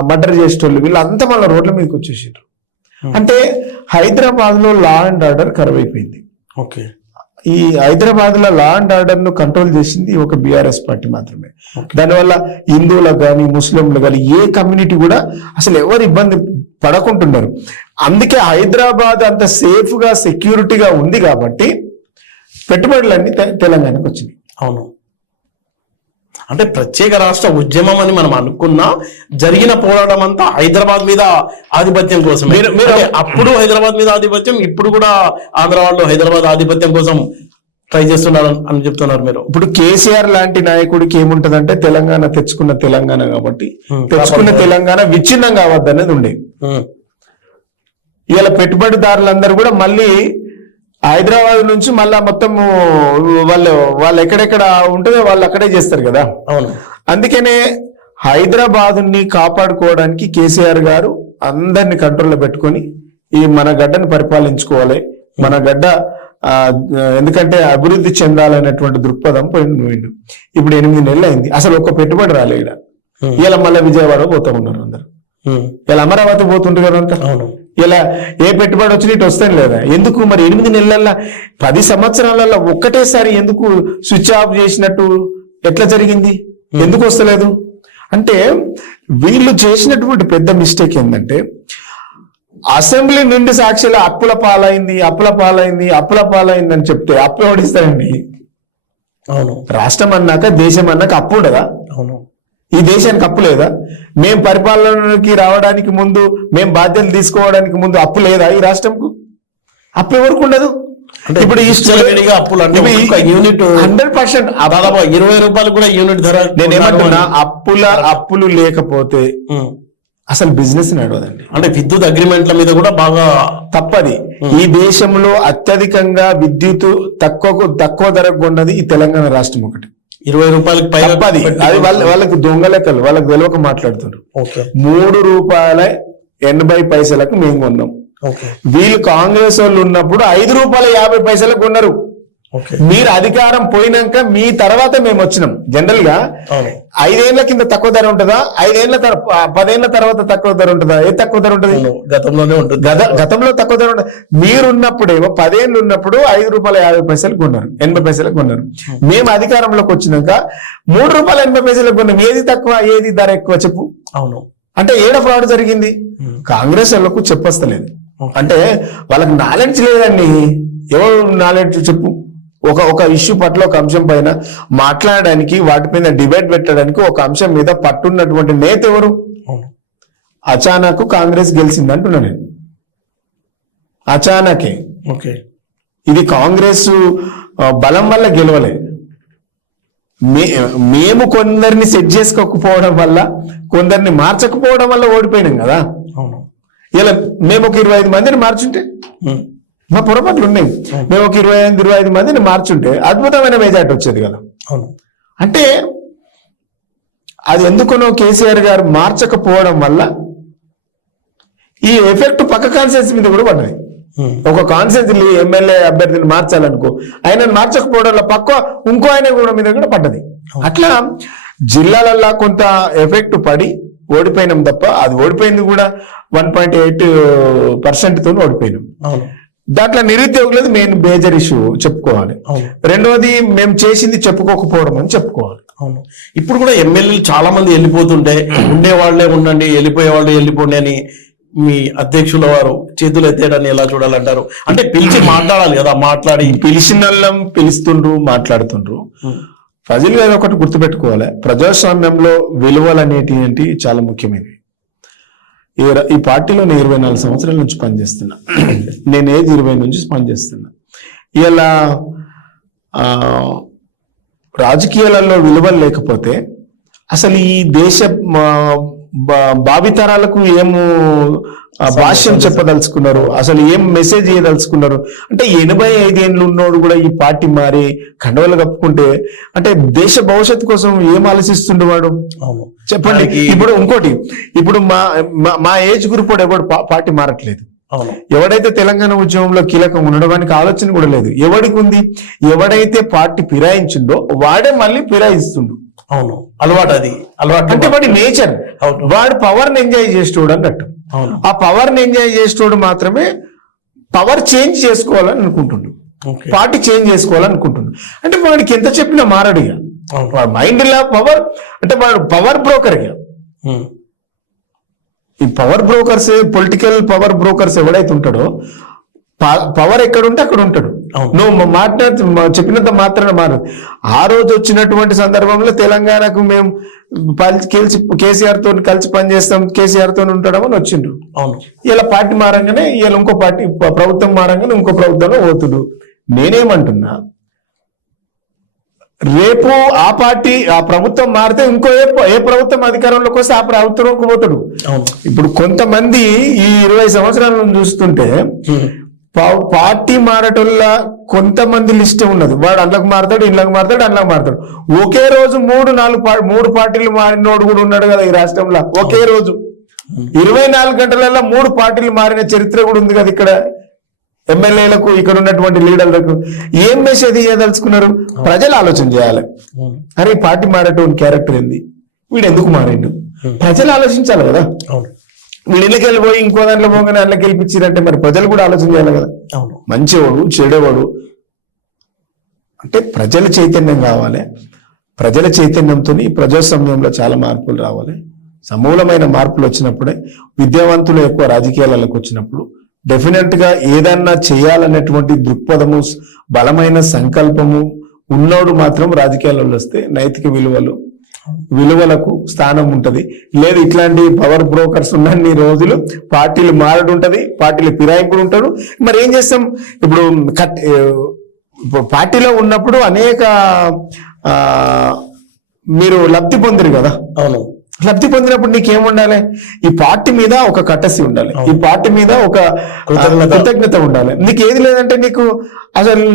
మర్డర్ చేసేటోళ్ళు వీళ్ళంతా మళ్ళీ రోడ్ల మీదకి వచ్చేసారు. అంటే హైదరాబాద్ లో లా అండ్ ఆర్డర్ ఖరాబ్ అయిపోయింది. ఓకే. ఈ హైదరాబాద్ లో లా అండ్ ఆర్డర్ ను కంట్రోల్ చేసింది ఒక బీఆర్ఎస్ పార్టీ మాత్రమే. దానివల్ల హిందువులకు కానీ ముస్లింలకు కానీ ఏ కమ్యూనిటీ కూడా అసలు ఎవరు ఇబ్బంది పడకుంటున్నారు. అందుకే హైదరాబాద్ అంత సేఫ్ గా సెక్యూరిటీగా ఉంది కాబట్టి పెట్టుబడులన్నీ తెలంగాణకు వచ్చినాయి. అవును. అంటే ప్రత్యేక రాష్ట్ర ఉద్యమం అని మనం అనుకున్నా జరిగిన పోరాటం అంతా హైదరాబాద్ మీద ఆధిపత్యం కోసం. మీరు అప్పుడు హైదరాబాద్ మీద ఆధిపత్యం, ఇప్పుడు కూడా ఆంధ్ర వాళ్ళు హైదరాబాద్ ఆధిపత్యం కోసం ట్రై చేస్తున్నారు అని చెప్తున్నారు మీరు. ఇప్పుడు కేసీఆర్ లాంటి నాయకుడికి ఏముంటదంటే తెలంగాణ తెచ్చుకున్న తెలంగాణ కాబట్టి తెచ్చుకున్న తెలంగాణ విచ్ఛిన్నం కావద్దు అనేది ఉండే. ఇవాళ పెట్టుబడిదారులందరూ కూడా మళ్ళీ హైదరాబాద్ నుంచి మళ్ళా మొత్తం వాళ్ళు ఎక్కడెక్కడ ఉంటుందో వాళ్ళు అక్కడే చేస్తారు కదా. అవును. అందుకనే హైదరాబాద్ ని కాపాడుకోవడానికి కేసీఆర్ గారు అందరిని కంట్రోల్లో పెట్టుకొని ఈ మన గడ్డని పరిపాలించుకోవాలి, మన గడ్డ ఎందుకంటే అభివృద్ధి చెందాలనేటువంటి దృక్పథం పోయిండు. ఇప్పుడు 8 నెలలు అయింది, అసలు ఒక్క పెట్టుబడి రాలే. ఇలా మళ్ళీ విజయవాడ పోతా ఉన్నారు అందరు. ఇలా అమరావతి పోతుంటారు అంతా. ఇలా ఏ పెట్టుబడి వచ్చి ఇటు వస్తాను లేదా? ఎందుకు మరి 8 నెలల 10 సంవత్సరాలలో ఒక్కటేసారి ఎందుకు స్విచ్ ఆఫ్ చేసినట్టు ఎట్లా జరిగింది? ఎందుకు వస్తలేదు? అంటే వీళ్ళు చేసినటువంటి పెద్ద మిస్టేక్ ఏంటంటే అసెంబ్లీ నుండి సాక్షిలో అప్పుల పాలైంది అని చెప్తే అప్పు ఎవడిస్తారండి? అవును. రాష్ట్రం అన్నాక దేశం అన్నాక అప్పు ఉండదా? అవును. ఈ దేశానికి అప్పు లేదా? మేం పరిపాలనకి రావడానికి ముందు, మేం బాధ్యతలు తీసుకోవడానికి ముందు అప్పు లేదా ఈ రాష్ట్రంకు? అప్పు ఎవరికి ఉండదు. ఇప్పుడు అప్పులు అంటే యూనిట్ 100% దాదాపు 20 రూపాయలు కూడా యూనిట్ ధర. నేనేమంటున్నా, అప్పులు లేకపోతే అసలు బిజినెస్ నడవదండి. అంటే విద్యుత్ అగ్రిమెంట్ల మీద కూడా బాగా తప్పది. ఈ దేశంలో అత్యధికంగా విద్యుత్ తక్కువ ధరకు కొన్నది ఈ తెలంగాణ రాష్ట్రం ఒకటి. 20 రూపాయలకి పైగా. అది వాళ్ళకి దొంగ లెక్కలు, వాళ్ళకి తెలియక మాట్లాడుతున్నారు. 3 రూపాయల 80 పైసలకు మేము కొన్నాం. వీళ్ళు కాంగ్రెస్ వాళ్ళు ఉన్నప్పుడు 5 రూపాయల 50 పైసలకు కొన్నారు. మీరు అధికారం పోయినాక మీ తర్వాత మేము వచ్చినాం. జనరల్ గా 5 ఏళ్ల కింద తక్కువ ధర ఉంటుందా? 10 ఏళ్ల తర్వాత తక్కువ ధర ఉంటుందా? ఏ తక్కువ ధర ఉంటుంది? గతంలోనే ఉంటుంది. గతంలో తక్కువ ధర ఉంటుంది. మీరున్నప్పుడేమో 10 ఏళ్ళు ఉన్నప్పుడు 5 రూపాయల 50 పైసలు కొన్నారు, 80 పైసలకు కొన్నారు. మేము అధికారంలోకి వచ్చినాక 3 రూపాయల 80 పైసలకు కొన్నాం. ఏది తక్కువ, ఏది ధర ఎక్కువ చెప్పు? అవును. అంటే ఏడ ఫ్రాడ్ జరిగింది? కాంగ్రెస్ వాళ్ళకు చెప్పస్తలేదు. అంటే వాళ్ళకి నాలెడ్జ్ లేదండి. ఎవరు నాలెడ్జ్ చెప్పు? ఒక ఇష్యూ పట్ల, ఒక అంశం పైన మాట్లాడడానికి, వాటిపైన డిబేట్ పెట్టడానికి ఒక అంశం మీద పట్టున్నటువంటి నేత ఎవరు? అచానక్ కాంగ్రెస్ గెలిచింది అంటున్నా నేను. అచానకే. ఇది కాంగ్రెస్ బలం వల్ల గెలవలే. మేము కొందరిని సెట్ చేసుకోకపోవడం వల్ల, కొందరిని మార్చకపోవడం వల్ల ఓడిపోయినాం కదా. ఇలా మేము ఒక 25 మందిని మార్చుంటే మా పొరపాట్లు ఉన్నాయి. మేము ఒక 25 మందిని మార్చుంటే అద్భుతమైన మెజార్టీ వచ్చేది కదా. అవును. అంటే అది ఎందుకునో కేసీఆర్ గారు మార్చకపోవడం వల్ల ఈ ఎఫెక్ట్ పక్క కాన్స్టిట్యూన్సీ మీద కూడా పడ్డది. ఒక కాన్స్టిట్యూన్సీ ఎమ్మెల్యే అభ్యర్థిని మార్చాలనుకో, ఆయనను మార్చకపోవడం వల్ల పక్క ఇంకో ఆయన కూడా మీద కూడా పడ్డది. అట్లా జిల్లాలల్లో కొంత ఎఫెక్ట్ పడి ఓడిపోయినాం తప్ప, అది ఓడిపోయింది కూడా 1.8% తో ఓడిపోయినాం. దాంట్లో నిరుద్యోగులది మెయిన్ మేజర్ ఇష్యూ చెప్పుకోవాలి. రెండోది మేము చేసింది చెప్పుకోకపోవడం అని చెప్పుకోవాలి. అవును. ఇప్పుడు కూడా ఎమ్మెల్యేలు చాలా మంది వెళ్ళిపోతుంటే ఉండే వాళ్ళే ఉండండి, వెళ్ళిపోయే వాళ్ళు వెళ్ళిపోండి అని మీ అధ్యక్షుల వారు చేతులు ఎత్తేయడాన్ని ఎలా చూడాలంటారు? అంటే పిలిచి మాట్లాడాలి కదా, మాట్లాడి పిలిచిన వాళ్ళం పిలుస్తుండ్రు, మాట్లాడుతుండ్రు. ప్రజలు ఏదో ఒకటి గుర్తుపెట్టుకోవాలి, ప్రజాస్వామ్యంలో విలువలు అనేటి చాలా ముఖ్యమైనవి. ఈ పార్టీలో నేను 24 సంవత్సరాల నుంచి పనిచేస్తున్నా. నేను ఏజ్ 20 నుంచి పనిచేస్తున్నా. ఇలా రాజకీయాలలో విలువలు లేకపోతే అసలు ఈ దేశ భావితరాలకు ఏము భాష్యం చెప్పదలుచుకున్నారు, అసలు ఏం మెసేజ్ ఇవ్వదలుచుకున్నారు? అంటే 85 ఏళ్ళు ఉన్నోడు కూడా ఈ పార్టీ మారి కండవలు కప్పుకుంటే అంటే దేశ భవిష్యత్తు కోసం ఏం ఆలోచిస్తుండేవాడు చెప్పండి. ఇప్పుడు ఇంకోటి, ఇప్పుడు మా ఏజ్ గ్రూప్ వాడు ఎవడు పార్టీ మారట్లేదు. ఎవడైతే తెలంగాణ ఉద్యమంలో కీలకం ఉండడానికి ఆలోచన కూడా లేదు. ఎవడికి ఉంది? ఎవడైతే పార్టీ ఫిరాయించిండో వాడే మళ్ళీ ఫిరాయిస్తుండు. అవును, అలవాటు. అది అలవాటు అంటే వాడి నేచర్. వాడు పవర్ ని ఎంజాయ్ చేసేటోడు అన్నట్టు. ఆ పవర్ ని ఎంజాయ్ చేసేటోడు మాత్రమే పవర్ చేంజ్ చేసుకోవాలని అనుకుంటుండు, పార్టీ చేంజ్ చేసుకోవాలనుకుంటుండు. అంటే వాడికి ఎంత చెప్పినా మారడుగా. వాడు మైండ్ లా పవర్ అంటే వాడు పవర్ బ్రోకర్ గా. ఈ power brokers, political power brokers ఎవడైతే ఉంటాడో పవర్ ఎక్కడుంటే అక్కడ ఉంటాడు. నువ్వు చెప్పినంత మాత్రాన మారదు. ఆ రోజు వచ్చినటువంటి సందర్భంలో తెలంగాణకు మేము కేసీఆర్ తో కలిసి పనిచేస్తాం, కేసీఆర్ తో ఉంటాడం అని వచ్చిండ్రు. ఇలా పార్టీ మారంగానే ఇలా ఇంకో పార్టీ, ప్రభుత్వం మారంగానే ఇంకో ప్రభుత్వంలో పోతుడు. నేనేమంటున్నా, రేపు ఆ పార్టీ ఆ ప్రభుత్వం మారితే ఇంకో ఏ ప్రభుత్వం అధికారంలోకి వస్తే ఆ ప్రభుత్వంలోకి పోతాడు. ఇప్పుడు కొంతమంది ఈ 20 సంవత్సరాల నుంచి చూస్తుంటే పార్టీ మారటంలో కొంతమంది లిస్ట్ ఉన్నది. వాడు అందులోకి మారుతాడు, ఇళ్ళకి మారుతాడు, అందులోకి మారుతాడు. ఒకే రోజు 3 పార్టీలు మారినోడు కూడా ఉన్నాడు కదా ఈ రాష్ట్రంలో. ఒకే రోజు 24 గంటలలో 3 పార్టీలు మారిన చరిత్ర కూడా ఉంది కదా ఇక్కడ. ఎమ్మెల్యేలకు, ఇక్కడ ఉన్నటువంటి లీడర్లకు ఏం మెసేజ్ ఇవ్వదలుచుకున్నారు? ప్రజలు ఆలోచన చేయాలి. అరే పార్టీ మారేటువంటి క్యారెక్టర్ ఏంది, వీడు ఎందుకు మారిండు, ప్రజలు ఆలోచించాలి కదా. వీడు ఇళ్ళకి వెళ్ళిపోయి ఇంకో దాంట్లో పోగానే అట్లా గెలిపించారంటే మరి ప్రజలు కూడా ఆలోచన చేయాలి కదా. మంచివాడు, చెడేవాడు అంటే ప్రజల చైతన్యం కావాలి. ప్రజల చైతన్యంతో ప్రజాస్వామ్యంలో చాలా మార్పులు రావాలి. సమూలమైన మార్పులు వచ్చినప్పుడే, విద్యావంతులు ఎక్కువ రాజకీయాలకు వచ్చినప్పుడు డెఫినెట్ గా ఏదన్నా చేయాలనేటువంటి దృక్పథము, బలమైన సంకల్పము ఉన్నోడు మాత్రం రాజకీయాలలో వస్తే నైతిక విలువలకు స్థానం ఉంటది. లేదు ఇట్లాంటి పవర్ బ్రోకర్స్ ఉన్నన్ని రోజులు పార్టీలు మారడు ఉంటది, పార్టీలు ఫిరాయింపుడు ఉంటాడు. మరి ఏం చేస్తాం? ఇప్పుడు పార్టీలో ఉన్నప్పుడు అనేక మీరు లబ్ధి పొందిరు కదా. అవును, లబ్ధి పొందినప్పుడు నీకేం ఉండాలి? ఈ పార్టీ మీద ఒక కట్టసి ఉండాలి, ఈ పార్టీ మీద ఒక కృతజ్ఞత ఉండాలి. నీకు ఏది లేదంటే నీకు అసలు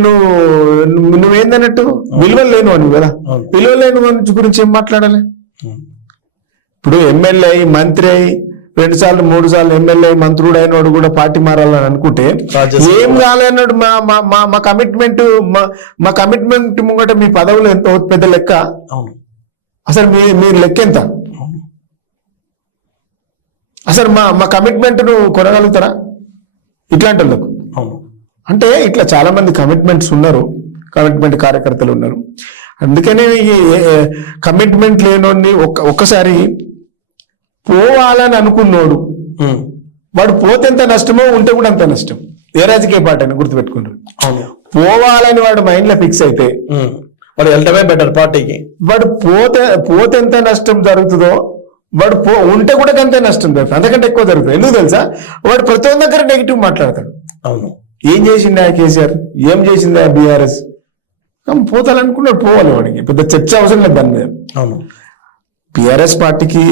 నువ్వేందన్నట్టు విలువలు లేను అని కదా. విలువ లేను అని గురించి ఏం మాట్లాడాలి? ఇప్పుడు ఎమ్మెల్యే అయి, మంత్రి అయి, 2 సార్లు 3 సార్లు ఎమ్మెల్యే మంత్రుడు అయినోడు కూడా పార్టీ మారాలని అనుకుంటే ఏం కాలేనాడు? మా కమిట్మెంట్ ముంగట మీ పదవులు ఎంత పెద్ద లెక్క? అసలు మీరు లెక్క ఎంత? అసలు మా కమిట్మెంట్ ను కొనగలుగుతారా ఇట్లాంటి వాళ్ళకు? అంటే ఇట్లా చాలా మంది కమిట్మెంట్స్ ఉన్నారు, కమిట్మెంట్ కార్యకర్తలు ఉన్నారు. అందుకనే ఈ కమిట్మెంట్ లేనోడిని ఒక్కసారి పోవాలని అనుకున్నోడు వాడు పోతే ఎంత నష్టమో ఉంటే కూడా అంత నష్టం. ఏ రాజకీయ పార్టీ అని గుర్తుపెట్టుకున్నారు. పోవాలని వాడు మైండ్ లో ఫిక్స్ అయితే వాడు వెళ్ళటమే బెటర్ పార్టీకి. వాడు పోతే ఎంత నష్టం జరుగుతుందో వాడు ఉంటే కూడా అంతే నష్టం జరుగుతుంది, అంతకంటే ఎక్కువ జరుగుతుంది. ఎందుకు తెలుసా? వాడు ప్రతి ఒక్క దగ్గర నెగిటివ్ మాట్లాడతాడు. అవును, ఏం చేసిందా కేసీఆర్, ఏం చేసిందా బీఆర్ఎస్, పోతాలనుకున్నాడు, పోవాలి. వాడికి పెద్ద చర్చ అవసరం లేదు దాని మీద. అవును, బీఆర్ఎస్ పార్టీకి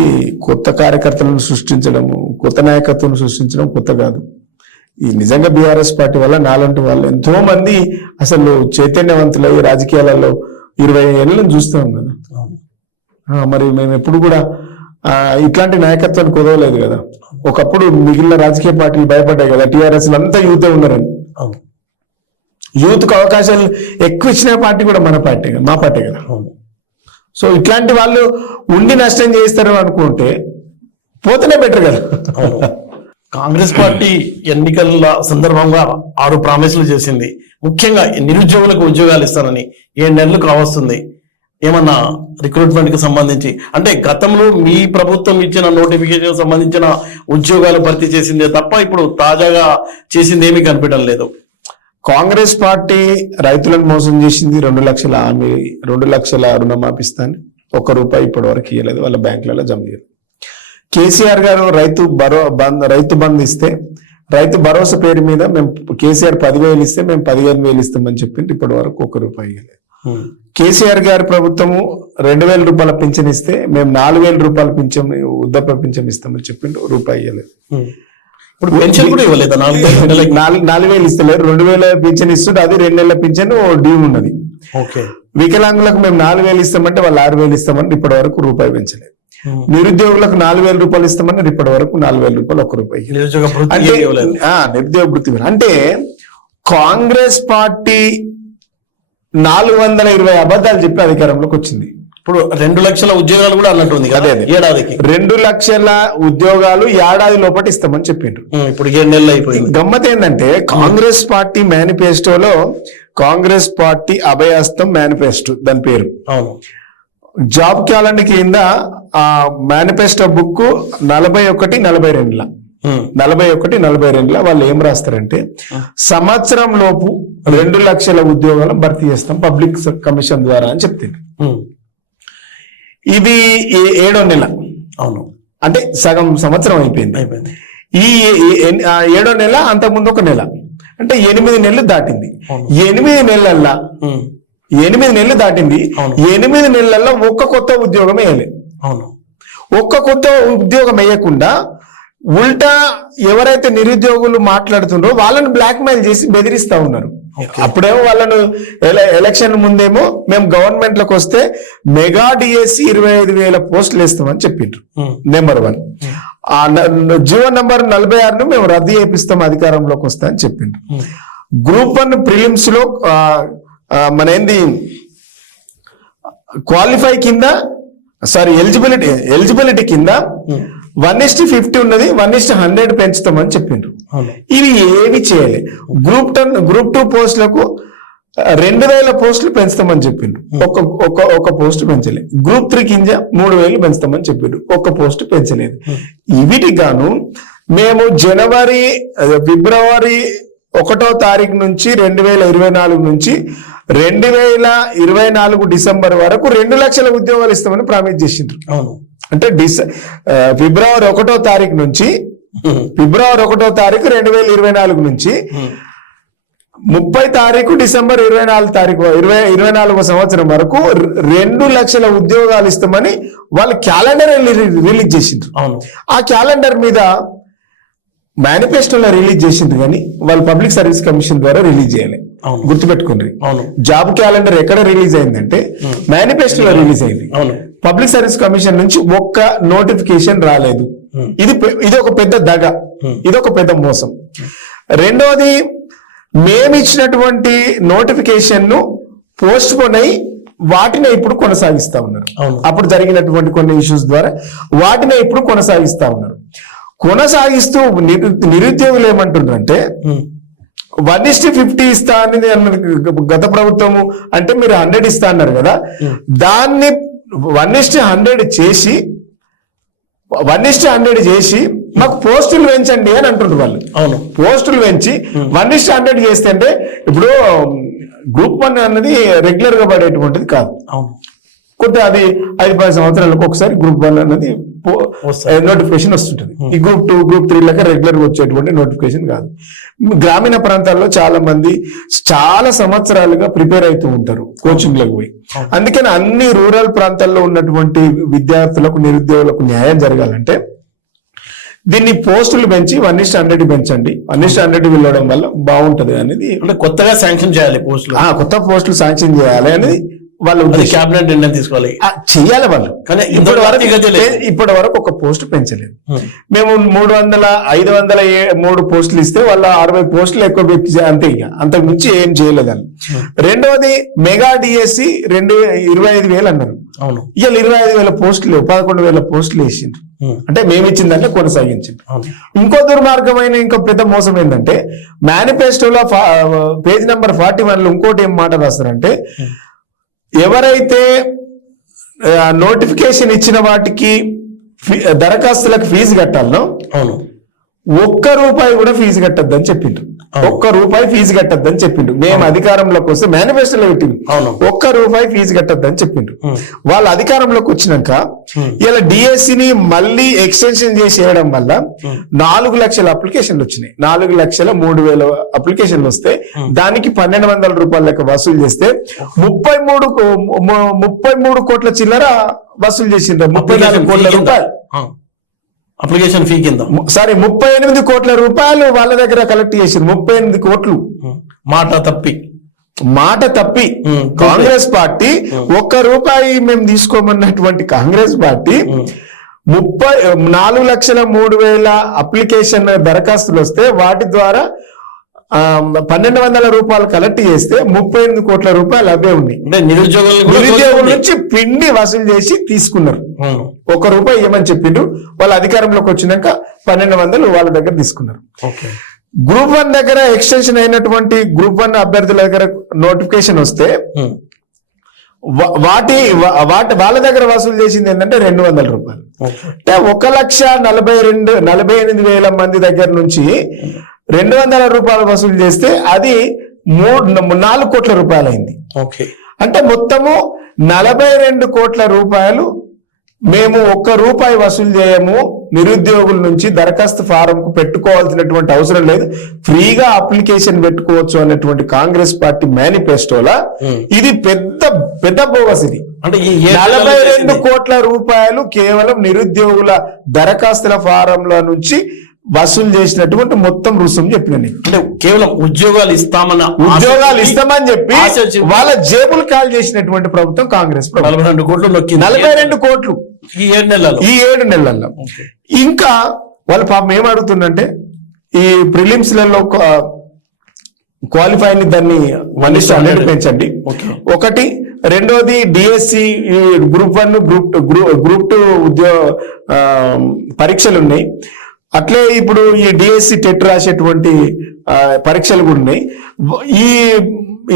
కొత్త కార్యకర్తలను సృష్టించడము, కొత్త నాయకత్వం సృష్టించడం కొత్త కాదు. ఈ నిజంగా బీఆర్ఎస్ పార్టీ వల్ల నాలంటి వాళ్ళు ఎంతో మంది అసలు చైతన్యవంతులై రాజకీయాలలో 20 ఏళ్ళను చూస్తాం కదా. మరి మేము ఎప్పుడు కూడా ఇట్లాంటి నాయకత్వాన్ని కుదవలేదు కదా. ఒకప్పుడు మిగిలిన రాజకీయ పార్టీలు భయపడ్డాయి కదా, టీఆర్ఎస్ అంతా యూత్ ఉన్నారని. యూత్ కు అవకాశాలు ఎక్కువ ఇచ్చిన పార్టీ కూడా మన పార్టీ, మా పార్టీ కదా. సో ఇట్లాంటి వాళ్ళు ఉండి నష్టం చేస్తారు అనుకుంటే పోతేనే బెటర్ కదా. కాంగ్రెస్ పార్టీ ఎన్నికల సందర్భంగా 6 ప్రామిసులు చేసింది. ముఖ్యంగా నిరుద్యోగులకు ఉద్యోగాలు ఇస్తానని 7 నెలలు కావస్తుంది. ఏమన్నా రిక్రూట్మెంట్ కి సంబంధించి అంటే గతంలో మీ ప్రభుత్వం ఇచ్చిన నోటిఫికేషన్ సంబంధించిన ఉద్యోగాలు భర్తీ చేసిందే తప్ప ఇప్పుడు తాజాగా చేసింది ఏమీ కనిపించడం లేదు. కాంగ్రెస్ పార్టీ రైతులను మోసం చేసింది. 2 లక్షల హామీ, 2 లక్షల రుణమాఫీ ఇస్తాను, ₹1 ఇప్పటి వరకు ఇవ్వలేదు, వాళ్ళ బ్యాంకులలో జమ చేయలేదు. కేసీఆర్ గారు రైతు బంద్ ఇస్తే, రైతు భరోసా పేరు మీద మేము కేసీఆర్ 10,000 ఇస్తే మేము 15,000 ఇస్తామని చెప్పింది, ఇప్పటి వరకు ₹1 ఇవ్వలేదు. కేసీఆర్ గారి ప్రభుత్వము ₹2,000 పింఛన్ ఇస్తే మేము ₹4,000 పింఛన్ వృద్ధాప్య పింఛన్ ఇస్తామని చెప్పిండు, ₹1 ఇవ్వలేదు. ఇప్పుడు పెన్షన్ కూడా ఇవ్వలేదు, 4,000 ఇస్తలేరు, 2,000 పింఛన్ ఇస్తుంటే అది 2 నెలల పింఛన్ డ్యూ ఉన్నది. వికలాంగులకు మేము 4,000 ఇస్తామంటే వాళ్ళు 6,000 ఇస్తామని ఇప్పటి వరకు ₹1 పెంచలేదు. నిరుద్యోగులకు ₹4,000 ఇస్తామని ఇప్పటి వరకు ₹4,000, ₹1. అంటే నిరుద్యోగ వృత్తి అంటే కాంగ్రెస్ పార్టీ 420 అబద్ధాలు చెప్పి అధికారంలోకి వచ్చింది. ఇప్పుడు 2 లక్షల ఉద్యోగాలు కూడా అన్నట్టుంది. అదే ఏడాదికి 2 లక్షల ఉద్యోగాలు ఏడాది లోపల ఇస్తామని చెప్పిండ్రు. ఇప్పుడు 7 నెలలు అయిపోయింది. గమ్మత్ ఏంటంటే కాంగ్రెస్ పార్టీ మేనిఫెస్టోలో కాంగ్రెస్ పార్టీ అభయహస్తం మేనిఫెస్టో దాని పేరు. జాబ్ క్యాలెండర్ కింద ఆ మేనిఫెస్టో బుక్ 41-42 వాళ్ళు ఏం రాస్తారంటే సంవత్సరం లోపు 2 లక్షల ఉద్యోగాలను భర్తీ చేస్తాం పబ్లిక్ కమిషన్ ద్వారా అని చెప్తుంది. ఇది 7వ నెల. అవును, అంటే సగం సంవత్సరం అయిపోయింది. ఈ 7వ నెల అంతకుముందు 1 నెల, అంటే 8 నెలలు దాటింది. 8 నెలల్లో 8 నెలలు దాటింది. 8 నెలల్లో ఒక్క కొత్త ఉద్యోగం వేయలేదు. ఒక్క కొత్త ఉద్యోగం వేయకుండా ఉల్టా ఎవరైతే నిరుద్యోగులు మాట్లాడుతుండ్రో వాళ్ళని బ్లాక్ మెయిల్ చేసి బెదిరిస్తా ఉన్నారు. అప్పుడేమో వాళ్ళను ఎలక్షన్ ముందేమో మేము గవర్నమెంట్ లకు వస్తే మెగా డిఎస్సి 25,000 పోస్టులు వేస్తామని చెప్పిండ్రు. నెంబర్ 1. జీవో నంబర్ 46ను మేము రద్దు చేపిస్తాం అధికారంలోకి వస్తా అని చెప్పిండ్రు. గ్రూప్ 1 ప్రిలిమ్స్ లో మన ఏంది క్వాలిఫై కింద ఎలిజిబిలిటీ కింద 1:50 ఉన్నది, 1:100 పెంచుతామని చెప్పిండ్రు. ఇవి ఏవి చేయలే. గ్రూప్ 2 పోస్టులకు 2,000 పోస్టులు పెంచుతామని చెప్పిండ్రు, ఒక పోస్ట్ పెంచలేదు. గ్రూప్ 3 కింద 3,000 పెంచుతామని చెప్పిండ్రు, ఒక్క పోస్ట్ పెంచలేదు. వీటికి గాను మేము ఫిబ్రవరి 1వ తారీఖు నుంచి 2024 నుంచి 2024 డిసెంబర్ వరకు 2 లక్షల ఉద్యోగాలు ఇస్తామని ప్రామిస్ చేసిండ్రు. అంటే ఫిబ్రవరి 1వ తారీఖు నుంచి 2024 నుంచి 30 తారీఖు డిసెంబర్ 24 సంవత్సరం వరకు 2 లక్షల ఉద్యోగాలు ఇస్తామని వాళ్ళు క్యాలెండర్ రిలీజ్ చేసిండ్రు. ఆ క్యాలెండర్ మీద మేనిఫెస్టోలో రిలీజ్ చేసిండ్రు కానీ వాళ్ళు పబ్లిక్ సర్వీస్ కమిషన్ ద్వారా రిలీజ్ చేయాలి. గుర్తుపెట్టుకోండి, జాబ్ క్యాలెండర్ ఎక్కడ రిలీజ్ అయిందంటే మేనిఫెస్టోలో రిలీజ్ అయింది. పబ్లిక్ సర్వీస్ కమిషన్ నుంచి ఒక్క నోటిఫికేషన్ రాలేదు. ఇది ఒక పెద్ద దగ, ఇది ఒక పెద్ద మోసం. రెండోది, మేమిచ్చినటువంటి నోటిఫికేషన్ ను పోస్ట్ పోన్ అయి వాటిని ఇప్పుడు కొనసాగిస్తా ఉన్నారు. అప్పుడు జరిగినటువంటి కొన్ని ఇష్యూస్ ద్వారా వాటిని ఇప్పుడు కొనసాగిస్తా ఉన్నారు. కొనసాగిస్తూ నిరుద్యోగులు ఏమంటున్నారంటే 1:50 ఇస్తా అనేది గత ప్రభుత్వము అంటే మీరు 100 ఇస్తా అన్నారు కదా, దాన్ని 1:100 చేసి మాకు పోస్టులు పెంచండి అని అంటుండ్రు వాళ్ళు. పోస్టులు పెంచి 1:100 చేస్తే అంటే ఇప్పుడు గ్రూప్ 1 అన్నది రెగ్యులర్ గా పడేటువంటిది కాదు. కొద్దిగా అది 5-10 సంవత్సరాలకు ఒకసారి గ్రూప్ 1 అన్నది నోటిఫికేషన్ వస్తుంటది. ఈ గ్రూప్ 2, గ్రూప్ 3 లెక్క రెగ్యులర్ గా వచ్చేటువంటి నోటిఫికేషన్ కాదు. గ్రామీణ ప్రాంతాల్లో చాలా సంవత్సరాలుగా ప్రిపేర్ అవుతూ ఉంటారు కోచింగ్లకు పోయి. అందుకని అన్ని రూరల్ ప్రాంతాల్లో ఉన్నటువంటి విద్యార్థులకు నిరుద్యోగులకు న్యాయం జరగాలంటే దీన్ని పోస్టులు పెంచి 1:100 పెంచండి, 1:100 వెళ్ళడం వల్ల బాగుంటది అనేది. అంటే కొత్తగా శాంక్షన్ చేయాలి పోస్టులు, కొత్త పోస్టులు శాంక్షన్ చేయాలి అనేది వాళ్ళ ఉద్దేశం. క్యాబినెట్ నిర్ణయం తీసుకోవాలి, చెయ్యాలి వాళ్ళు. కానీ ఇప్పటి వరకు ఒక పోస్ట్ పెంచలేదు. మేము 503 పోస్టులు ఇస్తే వాళ్ళ 60 పోస్టులు ఎక్కువ పెంచి అంతే, ఇక అంతకు మించి ఏం చేయలేదని. రెండవది మెగా డిఎస్సి 25,000 అన్నారు. అవును, ఇవాళ 25,000 పోస్టులు 11,000 పోస్టులు వేసిండ్రు. అంటే మేము ఇచ్చిందంటే కొనసాగించింది. ఇంకో దుర్మార్గమైన ఇంకో పెద్ద మోసం ఏంటంటే మేనిఫెస్టోలో పేజ్ నెంబర్ 41 లో ఇంకోటి ఏం మాట రాస్తారంటే, ఎవరైతే నోటిఫికేషన్ ఇచ్చిన వాటికి దరఖాస్తులకు ఫీజు కట్టాలనో అవును, ₹1 కూడా ఫీజు కట్టద్దని చెప్పిండ్రు. ₹1 ఫీజు కట్టద్దని చెప్పిండు. మేము అధికారంలోకి వస్తే మేనిఫెస్టోలో పెట్టిండు ₹1 ఫీజు కట్టద్దని చెప్పిండు. వాళ్ళ అధికారంలోకి వచ్చినాక ఇలా డిఎస్సిని మళ్ళీ ఎక్స్టెన్షన్ చేసి వేయడం వల్ల 4 లక్షల అప్లికేషన్లు వచ్చినాయి. 4,03,000 అప్లికేషన్లు వస్తే దానికి ₹1,200 లెక్క వసూలు చేస్తే 33 కోట్ల చిల్లర వసూలు చేసిండ్రు. 34 కోట్ల రూపాయలు అప్లికేషన్ ఫీ కింద, సారీ 38 కోట్ల రూపాయలు వాళ్ళ దగ్గర కలెక్ట్ చేసిండ్రు. 38 కోట్లు మాట తప్పి కాంగ్రెస్ పార్టీ ₹1 మేము తీసుకోమన్నటువంటి కాంగ్రెస్ పార్టీ 4,03,000 అప్లికేషన్ దరఖాస్తులు వస్తే వాటి ద్వారా ₹1,200 కలెక్ట్ చేస్తే 38 కోట్ల రూపాయలు అవే ఉన్నాయి. నిరుద్యోగుల నుంచి పిండి వసూలు చేసి తీసుకున్నారు. ₹1 ఇవ్వమని చెప్పిండ్రు. వాళ్ళ అధికారంలోకి వచ్చినాక 1,200 వాళ్ళ దగ్గర తీసుకున్నారు. గ్రూప్ 1 దగ్గర ఎక్స్టెన్షన్ అయినటువంటి గ్రూప్ 1 అభ్యర్థుల దగ్గర నోటిఫికేషన్ వస్తే వాళ్ళ దగ్గర వసూలు చేసింది ఏంటంటే ₹200. అంటే 1,48,000 మంది దగ్గర నుంచి ₹200 వసూలు చేస్తే అది 4 కోట్ల రూపాయలు అయింది. అంటే మొత్తము 42 కోట్ల రూపాయలు మేము ₹1 వసూలు చేయము, నిరుద్యోగుల నుంచి దరఖాస్తు ఫారం కు పెట్టుకోవాల్సినటువంటి అవసరం లేదు, ఫ్రీగా అప్లికేషన్ పెట్టుకోవచ్చు అన్నటువంటి కాంగ్రెస్ పార్టీ మేనిఫెస్టోలా ఇది పెద్ద బోగస్. ఇది అంటే 42 కోట్ల రూపాయలు కేవలం నిరుద్యోగుల దరఖాస్తుల ఫారంల నుంచి వసూలు చేసినటువంటి మొత్తం రుసుము చెప్పిన. అంటే కేవలం ఉద్యోగాలు ఇస్తామని చెప్పి వాళ్ళ జేబులు కాల్ చేసినటువంటి ప్రభుత్వం కాంగ్రెస్ ప్రభుత్వం. 42 కోట్లు నొక్కి 42 కోట్లు ఈ 7 నెలల్లో. ఇంకా వాళ్ళ పాపం ఏం అడుగుతుందంటే ఈ ప్రిలిమ్స్ లలో క్వాలిఫై దాన్ని 1:100 పెంచండి ఒకటి. రెండోది డిఎస్సి గ్రూప్ 1 గ్రూప్ 2 ఉద్యోగ పరీక్షలు ఉన్నాయి. అట్లే ఇప్పుడు ఈ డిఎస్సి టెట్ రాసేటువంటి పరీక్షలు కూడా ఉన్నాయి.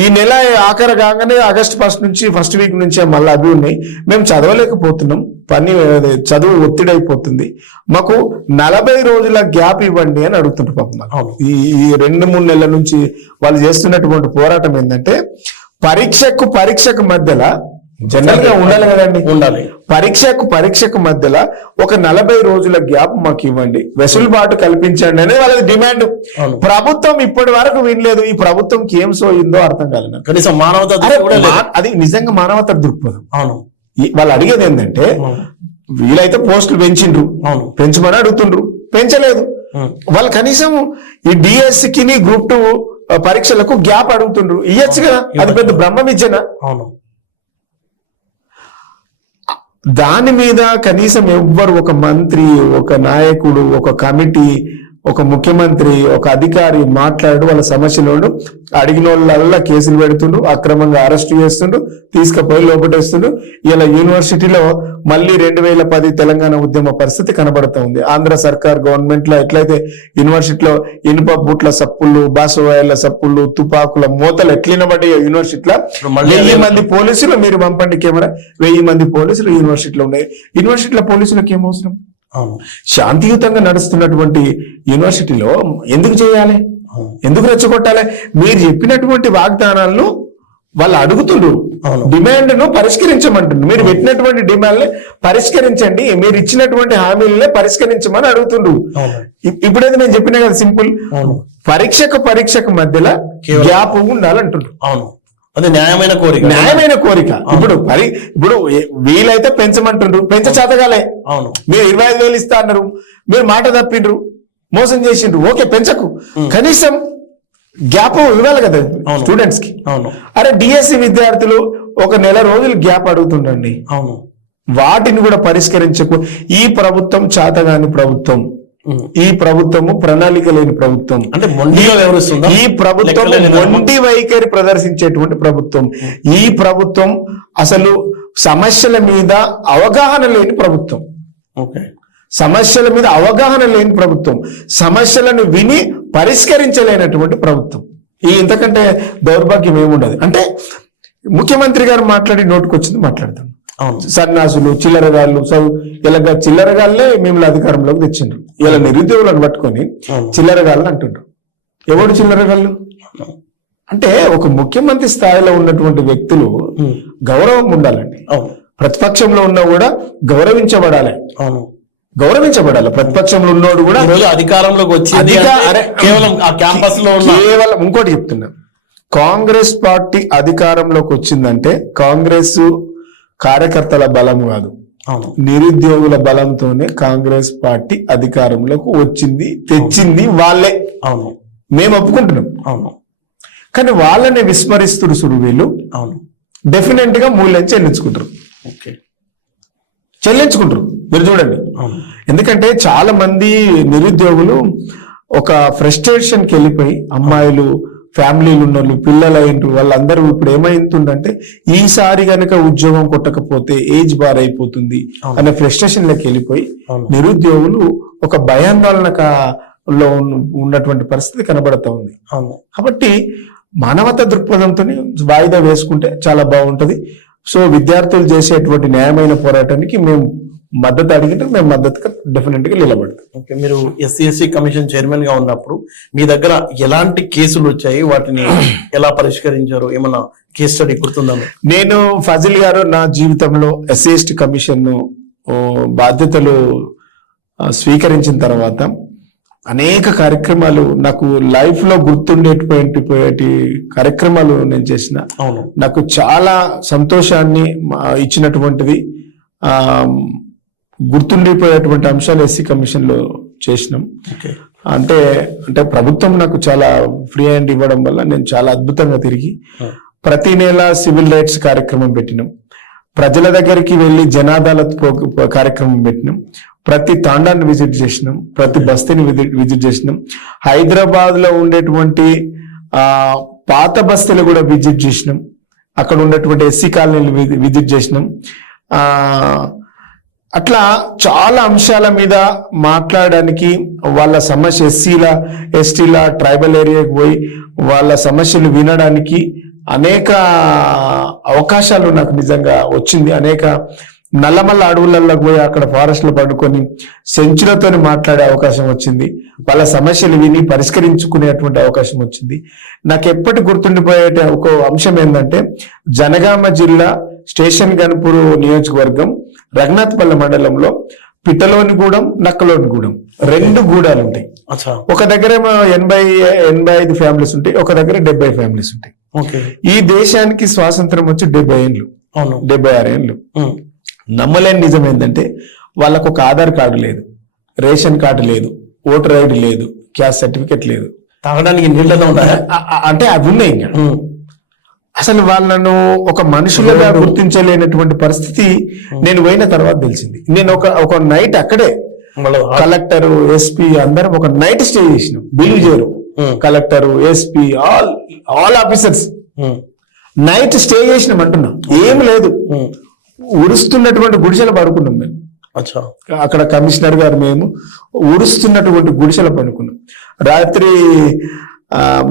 ఈ నెల ఆఖరి కాగానే ఆగస్టు 1 నుంచి ఫస్ట్ వీక్ నుంచే మళ్ళీ అవి ఉన్నాయి. మేము చదవలేకపోతున్నాం, చదువు ఒత్తిడి అయిపోతుంది, మాకు 40 రోజుల గ్యాప్ ఇవ్వండి అని అడుగుతుంటారు పాపం. ఈ 2-3 నెలల నుంచి వాళ్ళు చేస్తున్నటువంటి పోరాటం ఏంటంటే పరీక్షకు మధ్యలో జనరల్ గా ఉండాలి కదండి, పరీక్షకు మధ్యలో ఒక 40 రోజుల గ్యాప్ మాకు ఇవ్వండి, వెసులుబాటు కల్పించండి అనేది వాళ్ళది డిమాండ్. ప్రభుత్వం ఇప్పటి వరకు వినలేదు. ఈ ప్రభుత్వంకి ఏం సోయిందో అర్థం కాలేదు. కనీసం మానవత, అది నిజంగా మానవత దృక్పథం. వాళ్ళు అడిగేది ఏంటంటే వీళ్ళైతే పోస్టులు పెంచమని అడుగుతుండ్రు, పెంచలేదు. వాళ్ళు కనీసం ఈ డిఎస్సికి గ్రూప్ 2 పరీక్షలకు గ్యాప్ అడుగుతుండ్రు, ఇయ్యచ్చు కదా. అది పెద్ద బ్రహ్మ విద్యనా? దాని మీద కనీసం ఎవ్వరు, ఒక మంత్రి, ఒక నాయకుడు, ఒక కమిటీ, ఒక ముఖ్యమంత్రి, ఒక అధికారి మాట్లాడు వాళ్ళ సమస్యలు అడిగిన వాళ్ళ కేసులు పెడుతుండ్రు, అక్రమంగా అరెస్ట్ చేస్తుండ్రు, తీసుకుపోయి లోపటేస్తుండ్రు. ఇలా యూనివర్సిటీలో మళ్ళీ 2010 తెలంగాణ ఉద్యమ పరిస్థితి కనబడుతూ ఉంది. ఆంధ్ర సర్కార్ గవర్నమెంట్ లో ఎట్లయితే యూనివర్సిటీలో ఇనుప బూట్ల సప్పుళ్ళు, బాసవాయల సప్పుళ్ళు, తుపాకుల మూతలు ఎట్లినబడ్డాయో యూనివర్సిటీలో 1000 మంది పోలీసులు మీరు పంపండి కెమెరా, 1000 మంది పోలీసులు యూనివర్సిటీలో ఉన్నాయి. యూనివర్సిటీలో పోలీసులకు ఏమవసరం? శాంతియుతంగా నడుస్తున్నటువంటి యూనివర్సిటీలో ఎందుకు చేయాలి, ఎందుకు రెచ్చగొట్టాలి? మీరు చెప్పినటువంటి వాగ్దానాలను వాళ్ళు అడుగుతుండ్రు, డిమాండ్ ను పరిష్కరించమంటుండ్రు. మీరు పెట్టినటువంటి డిమాండ్ పరిష్కరించండి, మీరు ఇచ్చినటువంటి హామీలనే పరిష్కరించమని అడుగుతుండ్రు. ఇప్పుడైతే నేను చెప్పినా కదా సింపుల్, పరీక్షకు మధ్యలో గ్యాప్ ఉండాలంటుండ్రు. అది న్యాయమైన కోరిక. న్యాయమైన కోరిక. ఇప్పుడు వీలైతే పెంచమంటుండ్రు, చేతగాలే. అవును, మీరు 25,000 ఇస్తా అన్నారు, మీరు మాట తప్పిండ్రు, మోసం చేసిండ్రు, ఓకే పెంచకు, కనీసం గ్యాప్ ఇవ్వాలి కదా స్టూడెంట్స్ కి. అవును, అరే డిఎస్సి విద్యార్థులు ఒక నెల రోజులు గ్యాప్ అడుగుతుండండి. అవును, వాటిని కూడా పరిష్కరించకు ఈ ప్రభుత్వం చేతగాని ప్రభుత్వం, ఈ ప్రభుత్వము ప్రణాళిక లేని ప్రభుత్వం, అంటే మొండిగా వ్యవహరిస్తుందా? ఈ ప్రభుత్వం మొండి వైఖరి ప్రదర్శించేటువంటి ప్రభుత్వం. ఈ ప్రభుత్వం అసలు సమస్యల మీద అవగాహన లేని ప్రభుత్వం. ఓకే, సమస్యల మీద అవగాహన లేని ప్రభుత్వం, సమస్యలను విని పరిష్కరించలేనటువంటి ప్రభుత్వం. ఇంతకంటే దౌర్భాగ్యం ఏముండదు. అంటే ముఖ్యమంత్రి గారు మాట్లాడి నోటుకొచ్చింది మాట్లాడతాం. సన్నాసులు, చిల్లరగాళ్ళు, ఇలా చిల్లరగాళ్ళే మేము అధికారంలోకి తెచ్చిండ్రు. ఇలా నిరుద్యోగులను పట్టుకొని చిల్లరగాళ్ళు అంటుండ్రు. ఎవడు చిల్లరగాళ్ళు అంటే ఒక ముఖ్యమంత్రి స్థాయిలో ఉన్నటువంటి వ్యక్తులు గౌరవం ఉండాలండి. ప్రతిపక్షంలో ఉన్నా కూడా గౌరవించబడాలి. గౌరవించబడాలి. ప్రతిపక్షంలో ఉన్నోడు కూడా అధికారంలోకి వచ్చి కేవలం ఆ క్యాంపస్ లో కేవలం ఇంకోటి చెప్తున్నా, కాంగ్రెస్ పార్టీ అధికారంలోకి వచ్చిందంటే కాంగ్రెస్ కార్యకర్తల బలం కాదు, నిరుద్యోగుల బలంతోనే కాంగ్రెస్ పార్టీ అధికారంలోకి వచ్చింది, తెచ్చింది వాళ్ళే. అవును, మేము ఒప్పుకుంటున్నాం. అవును, కానీ వాళ్ళని విస్మరిస్తుడు సుడు వీళ్ళు. అవును, డెఫినెట్ గా మూల్యం చెల్లించుకుంటారు. మీరు చూడండి. ఎందుకంటే చాలా మంది నిరుద్యోగులు ఒక ఫ్రస్ట్రేషన్కి వెళ్ళిపోయి, అమ్మాయిలు, ఫ్యామిలీలు ఉన్న వాళ్ళు, పిల్లలు అయినరు, వాళ్ళందరూ ఇప్పుడు ఏమైతుందంటే ఈసారి గనక ఉద్యోగం కొట్టకపోతే ఏజ్ బార్ అయిపోతుంది అనే ఫ్రస్ట్రేషన్లోకి వెళ్ళిపోయి నిరుద్యోగులు ఒక భయాందోళనలో ఉన్నటువంటి పరిస్థితి కనబడతా ఉంది. కాబట్టి మానవతా దృక్పథంతో వాయిదా వేసుకుంటే చాలా బాగుంటది. సో విద్యార్థులు చేసేటువంటి న్యాయమైన పోరాటానికి మేము మద్దతు అడిగితే మేము మద్దతుగా డెఫినెట్ గా నిలబడతాం. ఓకే, మీరు ఎస్సీ కమిషన్ చైర్మన్ గా ఉన్నప్పుడు మీ దగ్గర ఎలాంటి కేసులు వచ్చాయి, వాటిని ఎలా పరిష్కరించారు? ఏమన్నా కేసు స్టడీ గుర్తుందా? నేను ఫజిల్ గారు నా జీవితంలో ఎస్సీ కమిషన్ బాధ్యతలు స్వీకరించిన తర్వాత అనేక కార్యక్రమాలు, నాకు లైఫ్ లో గుర్తుండేటువంటి కార్యక్రమాలు నేను చేసిన. నాకు చాలా సంతోషాన్ని ఇచ్చినటువంటిది, గుర్తుండిపోయేటువంటి అంశాలు ఎస్సీ కమిషన్ లో చేసినాం. అంటే ప్రభుత్వం నాకు చాలా ఫ్రీ హ్యాండ్ ఇవ్వడం వల్ల నేను చాలా అద్భుతంగా తిరిగి ప్రతి నెల సివిల్ రైట్స్ కార్యక్రమం పెట్టినాం, ప్రజల దగ్గరికి వెళ్లి జనాదాలత్ కార్యక్రమం పెట్టినాం, ప్రతి తాండాన్ని విజిట్ చేసినాం, ప్రతి బస్తీని విజిట్ చేసినాం, హైదరాబాద్ లో ఉండేటువంటి పాత బస్తీలు కూడా విజిట్ చేసినాం, అక్కడ ఉన్నటువంటి ఎస్సీ కాలనీలు విజిట్ చేసినాం. అట్లా చాలా అంశాల మీద మాట్లాడడానికి, వాళ్ళ సమస్య ఎస్సీల, ఎస్టీల, ట్రైబల్ ఏరియాకి పోయి వాళ్ళ సమస్యలు వినడానికి అనేక అవకాశాలు నాకు నిజంగా వచ్చింది. అనేక నల్లమల్ల అడవులలో పోయి అక్కడ ఫారెస్ట్ లో పడుకొని సెంచులతో మాట్లాడే అవకాశం వచ్చింది, వాళ్ళ సమస్యలు విని పరిష్కరించుకునేటువంటి అవకాశం వచ్చింది. నాకు ఎప్పటి గుర్తుండిపోయే ఒక అంశం ఏంటంటే, జనగామ జిల్లా స్టేషన్ గన్పూర్ నియోజకవర్గం రఘునాథ్పల్లి మండలంలో పిట్టలోనిగూడెం, నక్కలోనిగూడెం 2 గూడాలు ఉంటాయి. ఒక దగ్గర 85 ఫ్యామిలీస్ ఉంటాయి, ఒక దగ్గర 70 ఫ్యామిలీస్ ఉంటాయి. ఈ దేశానికి స్వాతంత్రం వచ్చి 70 ఏళ్ళు, 76 ఏళ్ళు. నమ్మలేని నిజం ఏంటంటే వాళ్ళకు ఒక ఆధార్ కార్డు లేదు, రేషన్ కార్డు లేదు, ఓటర్ ఐడి లేదు, క్యాస్ట్ సర్టిఫికెట్ లేదు, తాగడానికి నీళ్ళతో ఉన్నాయా అంటే అవి ఉన్నాయి. ఇంకా అసలు వాళ్ళను ఒక మనుషులుగా గుర్తించలేనటువంటి పరిస్థితి నేను పోయిన తర్వాత తెలిసింది. నేను ఒక నైట్ అక్కడే కలెక్టర్, ఎస్పీ అందరం ఒక నైట్ స్టే చేసినాం. బిలీవ్ చేయరు, collector, SP, all officers night stay చేసినాం అంటున్నా. ఏం లేదు, ఉరుస్తున్నటువంటి గుడిసెల పడుకున్నాం మేము. అక్కడ కమిషనర్ గారు మేము ఉరుస్తున్నటువంటి గుడిసెల పడుకున్నాం. రాత్రి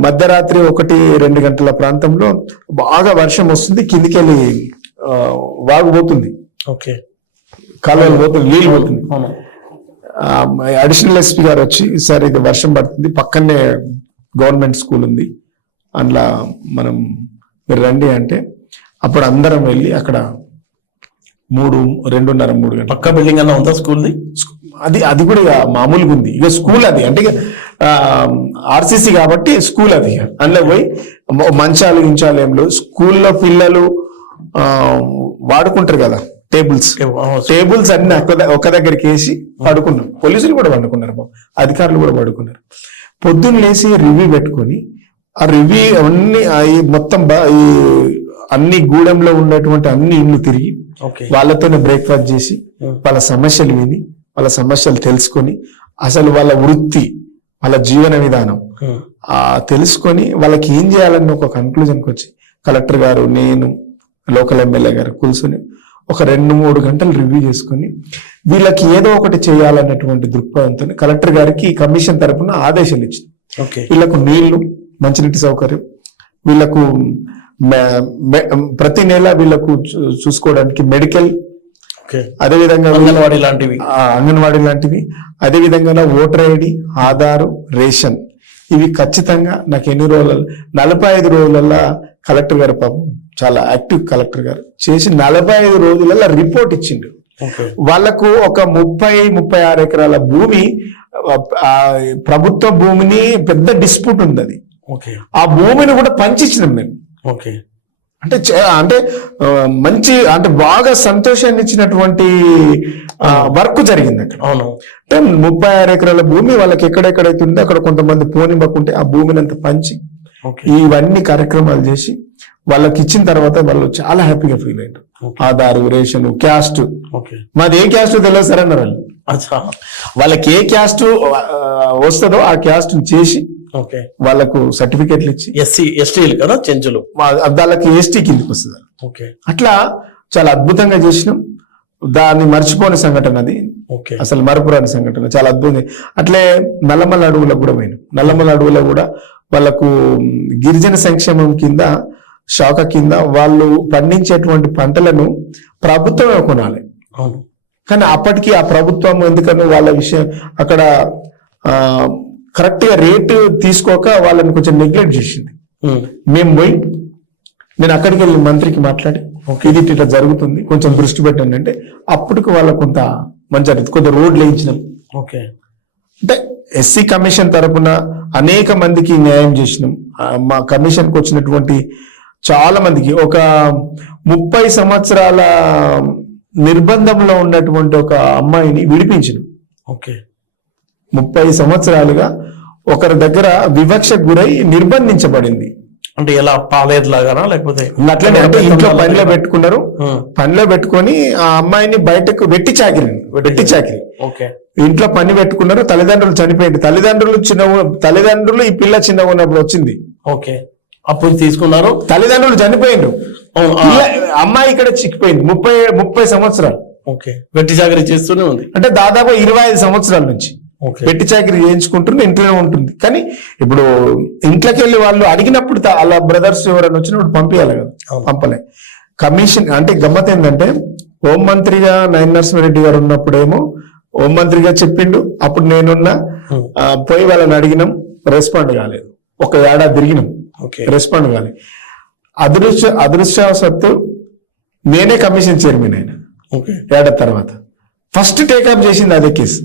మధ్యరాత్రి 1-2 గంటల ప్రాంతంలో బాగా వర్షం వస్తుంది, కిందికెళ్ళి వాగుపోతుంది, కాలువలు పోతుంది, నీళ్ళు పోతుంది. అడిషనల్ ఎస్పీ గారు వచ్చి, సార్ ఇది వర్షం పడుతుంది, పక్కనే గవర్నమెంట్ స్కూల్ ఉంది, అందులో మీరు రండి అంటే అప్పుడు అందరం వెళ్ళి అక్కడ 2:30-3 గంటల పక్క బిల్డింగ్ అన్న ఉందా స్కూల్ది? అది కూడా మామూలుగా ఉంది. ఇక స్కూల్ అది అంటే ఆర్సీసీ కాబట్టి స్కూల్ అది అందులో పోయి మంచాలు గించాలు ఏం లేవు. స్కూల్లో పిల్లలు వాడుకుంటారు కదా టేబుల్స్ అన్ని ఒక దగ్గరికి వేసి పడుకున్నాం. పోలీసులు కూడా పడుకున్నారు, అధికారులు కూడా పడుకున్నారు. పొద్దున్న లేసి రివ్యూ పెట్టుకొని ఆ రివ్యూ మొత్తం ఈ అన్ని గూడెంలో ఉన్నటువంటి అన్ని ఇళ్ళు తిరిగి వాళ్ళతోనే బ్రేక్ఫాస్ట్ చేసి వాళ్ళ సమస్యలు విని వాళ్ళ సమస్యలు తెలుసుకొని అసలు వాళ్ళ వృత్తి వాళ్ళ జీవన విధానం తెలుసుకొని వాళ్ళకి ఏం చేయాలని ఒక కన్క్లూజన్కి వచ్చి కలెక్టర్ గారు, నేను, లోకల్ ఎమ్మెల్యే గారు కూర్చొని ఒక 2-3 గంటలు రివ్యూ చేసుకుని వీళ్ళకి ఏదో ఒకటి చేయాలన్నటువంటి దృక్పథంతో కలెక్టర్ గారికి కమిషన్ తరపున ఆదేశాలు ఇచ్చింది. వీళ్ళకు నీళ్లు, మంచినీటి సౌకర్యం, వీళ్ళకు ప్రతి నెల వీళ్ళకు చూసుకోవడానికి మెడికల్, అదేవిధంగా అంగన్వాడీ లాంటివి, అదేవిధంగా ఓటర్ ఐడి, ఆధారు, రేషన్ ఇవి ఖచ్చితంగా నాకు ఎన్ని రోజులలో 45 రోజులలో కలెక్టర్ గారు పాపం చాలా యాక్టివ్ కలెక్టర్ గారు చేసి 45 రోజులలో రిపోర్ట్ ఇచ్చిండు. వాళ్లకు ఒక 30-36 ఎకరాల భూమి, ప్రభుత్వ భూమిని పెద్ద డిస్ప్యూట్ ఉంది. అది ఆ భూమిని కూడా పంచిచ్చినాం మేము. అంటే మంచి అంటే బాగా సంతోషాన్ని ఇచ్చినటువంటి వర్క్ జరిగింది అక్కడ. అంటే 36 ఎకరాల భూమి వాళ్ళకి ఎక్కడెక్కడైతే ఉందో అక్కడ కొంతమంది పోనివ్వకుంటే ఆ భూమిని అంతా పంచి ఇవన్నీ కార్యక్రమాలు చేసి వాళ్ళకి ఇచ్చిన తర్వాత వాళ్ళు చాలా హ్యాపీగా ఫీల్ అయ్యారు. ఆధారు, రేషన్, క్యాస్ట్, మాది ఏ క్యాస్ట్ తెలియదు సార్ అన్నారు వాళ్ళు. వాళ్ళకి ఏ క్యాస్ట్ వస్తుందో ఆ క్యాస్ట్ చేసి వాళ్ళకు సర్టిఫికెట్లు ఇచ్చి ఎస్టీలు కదా చెంచులు వాళ్ళకి ఎస్టీ కిందకి వస్తుంది. అట్లా చాలా అద్భుతంగా చేసినాం. దాన్ని మర్చిపోని సంఘటన అది, అసలు మరపురాని సంఘటన, చాలా అద్భుతం. అట్లే నల్లమల్ల అడవులకు కూడా పోయినాం. నల్లమల్ల అడవులో కూడా వాళ్ళకు గిరిజన సంక్షేమం కింద, శాఖ కింద వాళ్ళు పండించేటువంటి పంటలను ప్రభుత్వమే కొనాలి. కానీ అప్పటికి ఆ ప్రభుత్వం ఎందుకని వాళ్ళ విషయం అక్కడ కరెక్ట్ గా రేటు తీసుకోక వాళ్ళని కొంచెం నెగ్లెక్ట్ చేసింది. మేము పోయి నేను అక్కడికి వెళ్ళి మంత్రికి మాట్లాడి ఇది ఇట్లా జరుగుతుంది కొంచెం దృష్టి పెట్టండి అంటే అప్పటికి వాళ్ళకు కొంత మంచి కొంత రోడ్లు వేయించినాం. అంటే ఎస్సీ కమిషన్ తరపున అనేక మందికి న్యాయం చేసినాం. మా కమిషన్కి వచ్చినటువంటి చాలా మందికి ఒక 30 సంవత్సరాల నిర్బంధంలో ఉన్నటువంటి ఒక అమ్మాయిని విడిపించినాం. 30 సంవత్సరాలుగా ఒకరి దగ్గర వివక్షకు గురై నిర్బంధించబడింది. అంటే ఎలా పాలేరు లాగానా లేకపోతే అట్లనే అంటే ఇంట్లో పనిలో పెట్టుకున్నారు. పనిలో పెట్టుకొని ఆ అమ్మాయిని బయటకు వెట్టి చాకిరి ఇంట్లో పని పెట్టుకున్నారు. తల్లిదండ్రులు చనిపోయింది. తల్లిదండ్రులు ఈ పిల్ల చిన్నగా ఉన్నప్పుడు వచ్చింది. అప్పుడు తీసుకున్నారు. తల్లిదండ్రులు చనిపోయిండ్రు. అమ్మాయి ఇక్కడ చిక్కిపోయింది. 30 సంవత్సరాలు వెట్టి చాకరీ చేస్తూనే ఉంది. అంటే దాదాపు 25 సంవత్సరాల నుంచి వెట్టి చాకరీ చేయించుకుంటుంది, ఇంట్లోనే ఉంటుంది. కానీ ఇప్పుడు ఇంట్లోకి వెళ్ళి వాళ్ళు అడిగినప్పుడు అలా బ్రదర్స్ ఎవరైనా వచ్చినప్పుడు పంపించాలి కదా, పంపలే. కమిషన్ అంటే గమ్మత్ ఏంటంటే హోంమంత్రిగా నయన నరసింహారెడ్డి గారు ఉన్నప్పుడేమో హోంమంత్రిగా చెప్పిండు. అప్పుడు నేనున్నా పోయి వాళ్ళని అడిగినాం, రెస్పాండ్ కాలేదు. ఒక ఏడాది తిరిగినాం, రెస్పాండ్ కాలేదు. అదృష్టవశాత్తు నేనే కమిషన్ చైర్మన్ అయినా. ఏడాది తర్వాత ఫస్ట్ టేకప్ చేసింది అదే కేసు.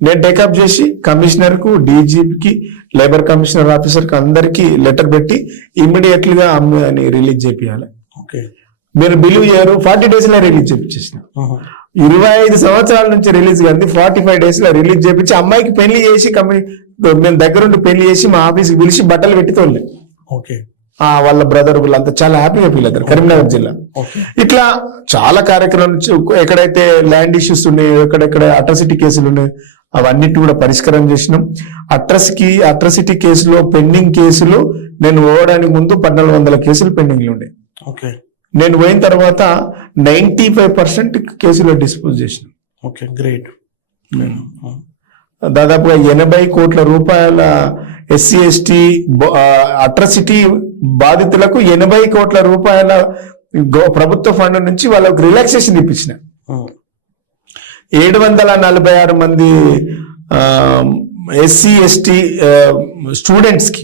నేను టేకప్ చేసి కమిషనర్ కు, డీజీపీకి, లేబర్ కమిషనర్ ఆఫీసర్ కి అందరికి లెటర్ పెట్టి ఇమ్మీడియట్ గా అమ్మాయిని రిలీజ్ చేయాలి. మీరు బిలీవ్ చేయరు, 40 days లో రిలీజ్ చేయించేసిన. 25 సంవత్సరాల నుంచి రిలీజ్ కానీ 45 days లో రిలీజ్ చేయించి అమ్మాయికి పెళ్లి చేసి మేము దగ్గరుండి పెళ్లి చేసి మా ఆఫీస్కి పిలిచి బట్టలు పెట్టి తోలే. వాళ్ళ బ్రదర్ వీళ్ళంతా చాలా హ్యాపీగా ఫీల్ అవుతారు. కరీంనగర్ జిల్లా ఇట్లా చాలా కార్యక్రమాలు ఎక్కడైతే ల్యాండ్ ఇష్యూస్ ఉన్నాయో, ఎక్కడెక్కడ అట్రాసిటీ కేసులు ఉన్నాయో అవన్నిటి కూడా పరిష్కారం చేసినాం. అట్రాసిటీ కేసులో పెండింగ్ కేసులు నేను పోవడానికి ముందు 1400 కేసులు పెండింగ్ ఉండే. నేను పోయిన తర్వాత 95% కేసులో డిస్పోజ్ చేసినాం. గ్రేట్. దాదాపుగా 80 కోట్ల రూపాయల ఎస్సీ ఎస్టీ అట్రాసిటీ బాధితులకు 80 కోట్ల రూపాయల ప్రభుత్వ ఫండ్ నుంచి వాళ్ళకు రిలాక్సేషన్ ఇప్పించిన. 746 మంది ఎస్సీ ఎస్టీ స్టూడెంట్స్ కి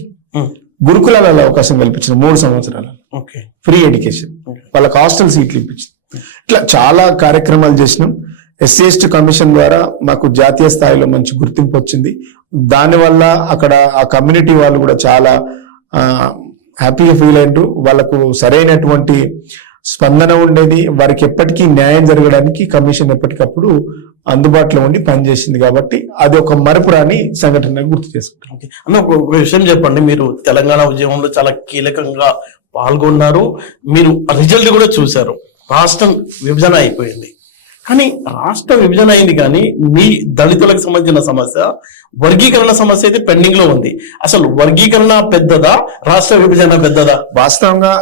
గురుకులాలలో అవకాశం కల్పించిన 3 సంవత్సరాలు ఫ్రీ ఎడ్యుకేషన్, వాళ్ళకి హాస్టల్ సీట్లు ఇప్పించింది. ఇట్లా చాలా కార్యక్రమాలు చేసినాం. ఎస్సీ ఎస్టీ కమిషన్ ద్వారా మాకు జాతీయ స్థాయిలో మంచి గుర్తింపు వచ్చింది. దానివల్ల అక్కడ ఆ కమ్యూనిటీ వాళ్ళు కూడా చాలా హ్యాపీగా ఫీల్ అయ్యారు. వాళ్ళకు సరైనటువంటి స్పందన ఉండేది. వారికి ఎప్పటికీ న్యాయం జరగడానికి కమిషన్ ఎప్పటికప్పుడు అందుబాటులో ఉండి పనిచేసింది. కాబట్టి అది ఒక మరపురాని సంఘటన గుర్తు చేసుకుంటాం. ఓకే. అన్న ఒక విషయం చెప్పండి, మీరు తెలంగాణ ఉద్యమంలో చాలా కీలకంగా పాల్గొన్నారు, మీరు రిజల్ట్ కూడా చూశారు. రాష్ట్రం విభజన అయిపోయింది, కానీ రాష్ట్ర విభజన అయింది కానీ మీ దళితులకు సంబంధించిన సమస్య, వర్గీకరణ సమస్య అయితే పెండింగ్ లో ఉంది. అసలు వర్గీకరణ పెద్దదా, రాష్ట్ర విభజన పెద్దదా? వాస్తవంగా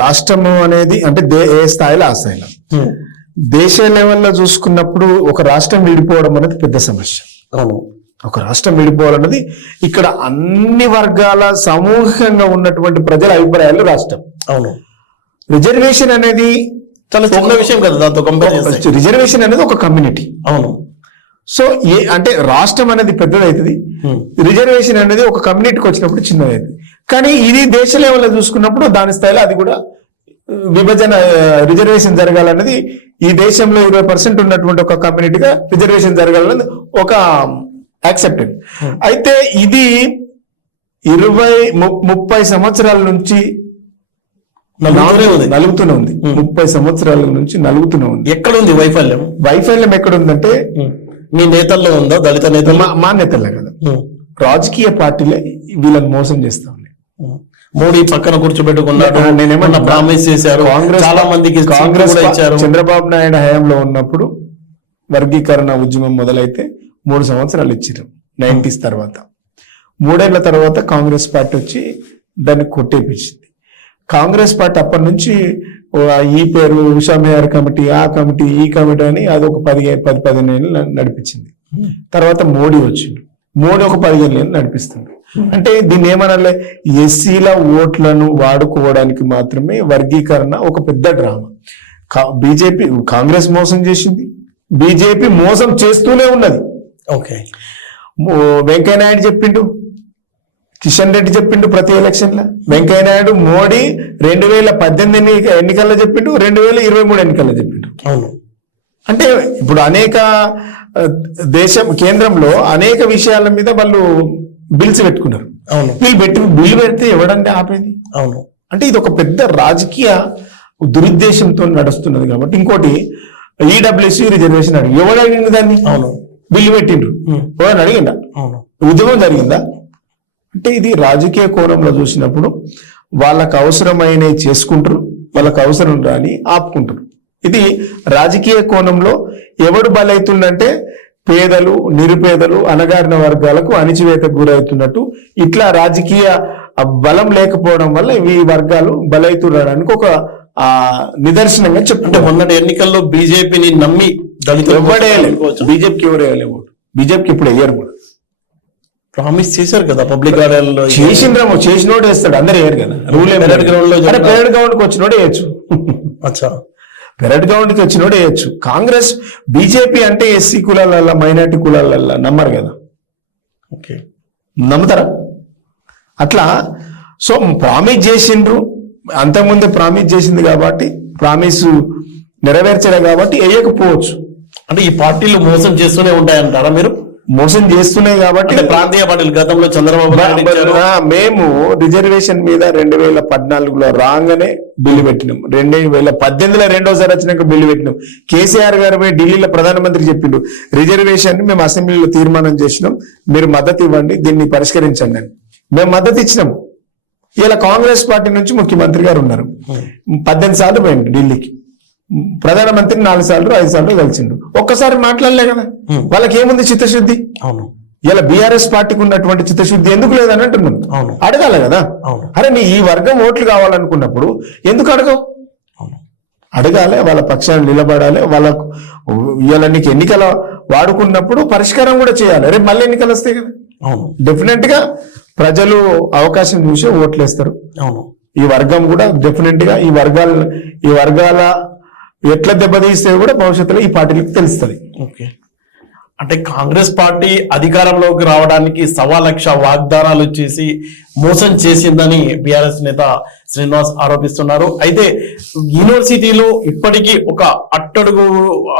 రాష్ట్రము అనేది అంటే ఏ స్థాయిలో ఆ స్థాయిలో దేశ లెవెల్లో చూసుకున్నప్పుడు ఒక రాష్ట్రం విడిపోవడం అనేది పెద్ద సమస్య. అవును, ఒక రాష్ట్రం విడిపోవాలన్నది ఇక్కడ అన్ని వర్గాల సమూహంగా ఉన్నటువంటి ప్రజల అభిప్రాయాలు రాష్ట్రం. అవును. రిజర్వేషన్ అనేది చాలా చిన్న విషయం కదా దాంతో కంపేర్ చేస్తే. రిజర్వేషన్ అనేది ఒక కమ్యూనిటీ. అవును. సో అంటే రాష్ట్రం అనేది పెద్దదవుతుంది, రిజర్వేషన్ అనేది ఒక కమ్యూనిటీకి వచ్చినప్పుడు చిన్నదవుతుంది. కానీ ఇది దేశ లెవెల్లో చూసుకున్నప్పుడు దాని స్థాయిలో అది కూడా విభజన రిజర్వేషన్ జరగాలన్నది ఈ దేశంలో 20% ఉన్నటువంటి ఒక కమ్యూనిటీగా రిజర్వేషన్ జరగాలన్నది ఒక యాక్సెప్టెడ్. అయితే ఇది 20-30 సంవత్సరాల నుంచి నలుగుతూనే ఉంది. 30 సంవత్సరాల నుంచి నలుగుతూనే ఉంది. ఎక్కడ ఉంది వైఫల్యం? వైఫల్యం ఎక్కడుందంటే మీ నేతల్లో ఉందా? దళిత నేతలు? మా నేతలే కదా, రాజకీయ పార్టీలే వీళ్ళని మోసం చేస్తా ఉన్నాయి. మోడీ పక్కన కూర్చోబెట్టుకున్నాడు, నేనేమన్నా ప్రామిస్ చేశారు, కాంగ్రెస్ చాలా మందికి కాంగ్రెస్ ఇచ్చారు. చంద్రబాబు నాయుడు హయాంలో ఉన్నప్పుడు వర్గీకరణ ఉద్యమం మొదలైతే 3 సంవత్సరాలు ఇచ్చారు 90s తర్వాత. 3 ఏళ్ల తర్వాత కాంగ్రెస్ పార్టీ వచ్చి దాన్ని కొట్టేపించింది. కాంగ్రెస్ పార్టీ అప్పటి నుంచి ఈ పేరు ఉషామేయర్ కమిటీ, ఆ కమిటీ, ఈ కమిటీ అని అది ఒక 10-15 ఏళ్ళు నడిపించింది. తర్వాత మోడీ వచ్చిండు, మోడీ ఒక 15 ఏళ్ళు నడిపిస్తుంది. అంటే దీన్ని ఏమనాలి, ఎస్సీల ఓట్లను వాడుకోవడానికి మాత్రమే వర్గీకరణ ఒక పెద్ద డ్రామా. బీజేపీ కాంగ్రెస్ మోసం చేసింది, బీజేపీ మోసం చేస్తూనే ఉన్నది. ఓకే. వెంకయ్యనాయుడు చెప్పిండు, కిషన్ రెడ్డి చెప్పిండు ప్రతి ఎలక్షన్ లో. వెంకయ్యనాయుడు మోడీ 2018 ఎన్నికల్లో చెప్పిండు, 2023 ఎన్నికల్లో చెప్పిండు. అవును. అంటే ఇప్పుడు అనేక దేశం కేంద్రంలో అనేక విషయాల మీద వాళ్ళు బిల్స్ పెట్టుకున్నారు. అవును. బిల్లు పెడితే ఎవడంటే ఆపేది? అవును. అంటే ఇది ఒక పెద్ద రాజకీయ దురుద్దేశంతో నడుస్తున్నది. కాబట్టి ఇంకోటి ఈడబ్ల్యూసీ రిజర్వేషన్ అడిగి ఎవడు అడిగింది దాన్ని? అవును. బిల్లు పెట్టిండ్రు, ఎవరైనా అడిగిందా? అవును. ఉద్యమం జరిగిందా? అంటే ఇది రాజకీయ కోణంలో చూసినప్పుడు వాళ్ళకు అవసరమైనవి చేసుకుంటారు, వాళ్ళకు అవసరం రాని ఆపుకుంటారు. ఇది రాజకీయ కోణంలో ఎవడు బలవుతుందంటే పేదలు, నిరుపేదలు, అణగారిన వర్గాలకు అణిచివేతకు గురవుతున్నట్టు ఇట్లా రాజకీయ బలం లేకపోవడం వల్ల ఈ వర్గాలు బలవుతుండడానికి ఒక నిదర్శనంగా చెప్పుకుంటే, మొన్నటి ఎన్నికల్లో బీజేపీని నమ్మి దళితులు ఎవడే బీజేపీకి ఎవరు వేయలేము, బీజేపీకి ఇప్పుడు వేయరు కూడా. ప్రామిస్ చేశారు కదా పబ్లిక్ గార్డెన్లో. చేసిండ్రేమో, చేసినోడు వేస్తాడు, అందరు వేయరు కదా. రూల్ పెరేడ్ గ్రౌండ్ లో పెరేడ్ గ్రౌండ్ కి వచ్చినోడే వేయచ్చు. అచ్చా, పెరేడ్ గ్రౌండ్ కి వచ్చినోడే వేయచ్చు. కాంగ్రెస్ బీజేపీ అంటే ఎస్సీ కులాలల్లా, మైనార్టీ కులాలల్లా నమ్మరు కదా. ఓకే, నమ్ముతారా? అట్లా సో ప్రామిస్ చేసిండ్రు, అంతకుముందే ప్రామిస్ చేసింది కాబట్టి ప్రామిస్ నెరవేర్చలే కాబట్టి వేయకపోవచ్చు. అంటే ఈ పార్టీలు మోసం చేస్తూనే ఉంటాయంటారా మీరు? మోసం చేస్తున్నాయి కాబట్టి ప్రాంతీయ పార్టీలు గతంలో చంద్రబాబు నాయుడు ఇచ్చారు. మేము రిజర్వేషన్ మీద 2014లో రాగానే బిల్లు పెట్టినాం, 2018లో రెండోసారి వచ్చినాక బిల్లు పెట్టినాం. కేసీఆర్ గారు పోయి ఢిల్లీలో ప్రధానమంత్రి చెప్పిండు రిజర్వేషన్ మేము అసెంబ్లీలో తీర్మానం చేసినాం, మీరు మద్దతు ఇవ్వండి, దీన్ని పరిష్కరించండి అని. మేము మద్దతు ఇచ్చినాం. ఇలా కాంగ్రెస్ పార్టీ నుంచి ముఖ్యమంత్రి గారు ఉన్నారు, 18 సార్లు పోయిండు ఢిల్లీకి. ప్రధానమంత్రి 4 సార్లు 5 సార్లు కలిసిండు, ఒక్కసారి మాట్లాడలే కదా. వాళ్ళకి ఏముంది చిత్తశుద్ధి? అవును. ఇలా బీఆర్ఎస్ పార్టీకి ఉన్నటువంటి చిత్తశుద్ధి ఎందుకు లేదని అంటున్నాను. అవును. అడగాలి కదా. అవును. అరే నీ ఈ వర్గం ఓట్లు కావాలనుకున్నప్పుడు ఎందుకు అడగవు? అవును. అడగాలి, వాళ్ళ పక్షాన్ని నిలబడాలి. వాళ్ళకు ఇవాళ నీకు ఎన్నికల వాడుకున్నప్పుడు పరిష్కారం కూడా చేయాలి. రేపు మళ్ళీ ఎన్నికలు వస్తాయి కదా. అవును. డెఫినెట్ గా ప్రజలు అవకాశం చూసి ఓట్లేస్తారు. అవును. ఈ వర్గం కూడా డెఫినెట్ గా ఈ వర్గాల ఎట్లా దెబ్బతీస్తే కూడా భవిష్యత్తులో ఈ పార్టీలకు తెలుస్తుంది. ఓకే. అంటే కాంగ్రెస్ పార్టీ అధికారంలోకి రావడానికి 1.25 లక్ష వాగ్దానాలు చేసి మోసం చేసిందని బీఆర్ఎస్ నేత శ్రీనివాస్ ఆరోపిస్తున్నారు. అయితే యూనివర్సిటీలో ఇప్పటికీ ఒక అట్టడుగు,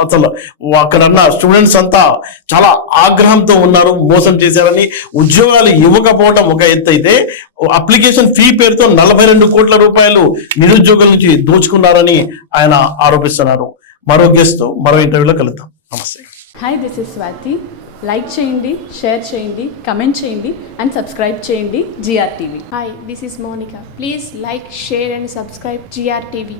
అసలు అక్కడన్న స్టూడెంట్స్ అంతా చాలా ఆగ్రహంతో ఉన్నారు, మోసం చేశారని. ఉద్యోగాలు ఇవ్వకపోవడం ఒక ఎత్తు అయితే అప్లికేషన్ ఫీ పేరుతో 42 కోట్ల రూపాయలు నిరుద్యోగుల నుంచి దోచుకున్నారని ఆయన ఆరోపిస్తున్నారు. మరో గెస్ట్ మరో ఇంటర్వ్యూలో కలుద్దాం. నమస్తే. Hi, this is Swathi. Like చేయండి, షేర్ చేయండి, కమెంట్ చేయండి అండ్ సబ్స్క్రైబ్ చేయండి GRTV. Hi, this is Monica. Please like, share and subscribe GRTV.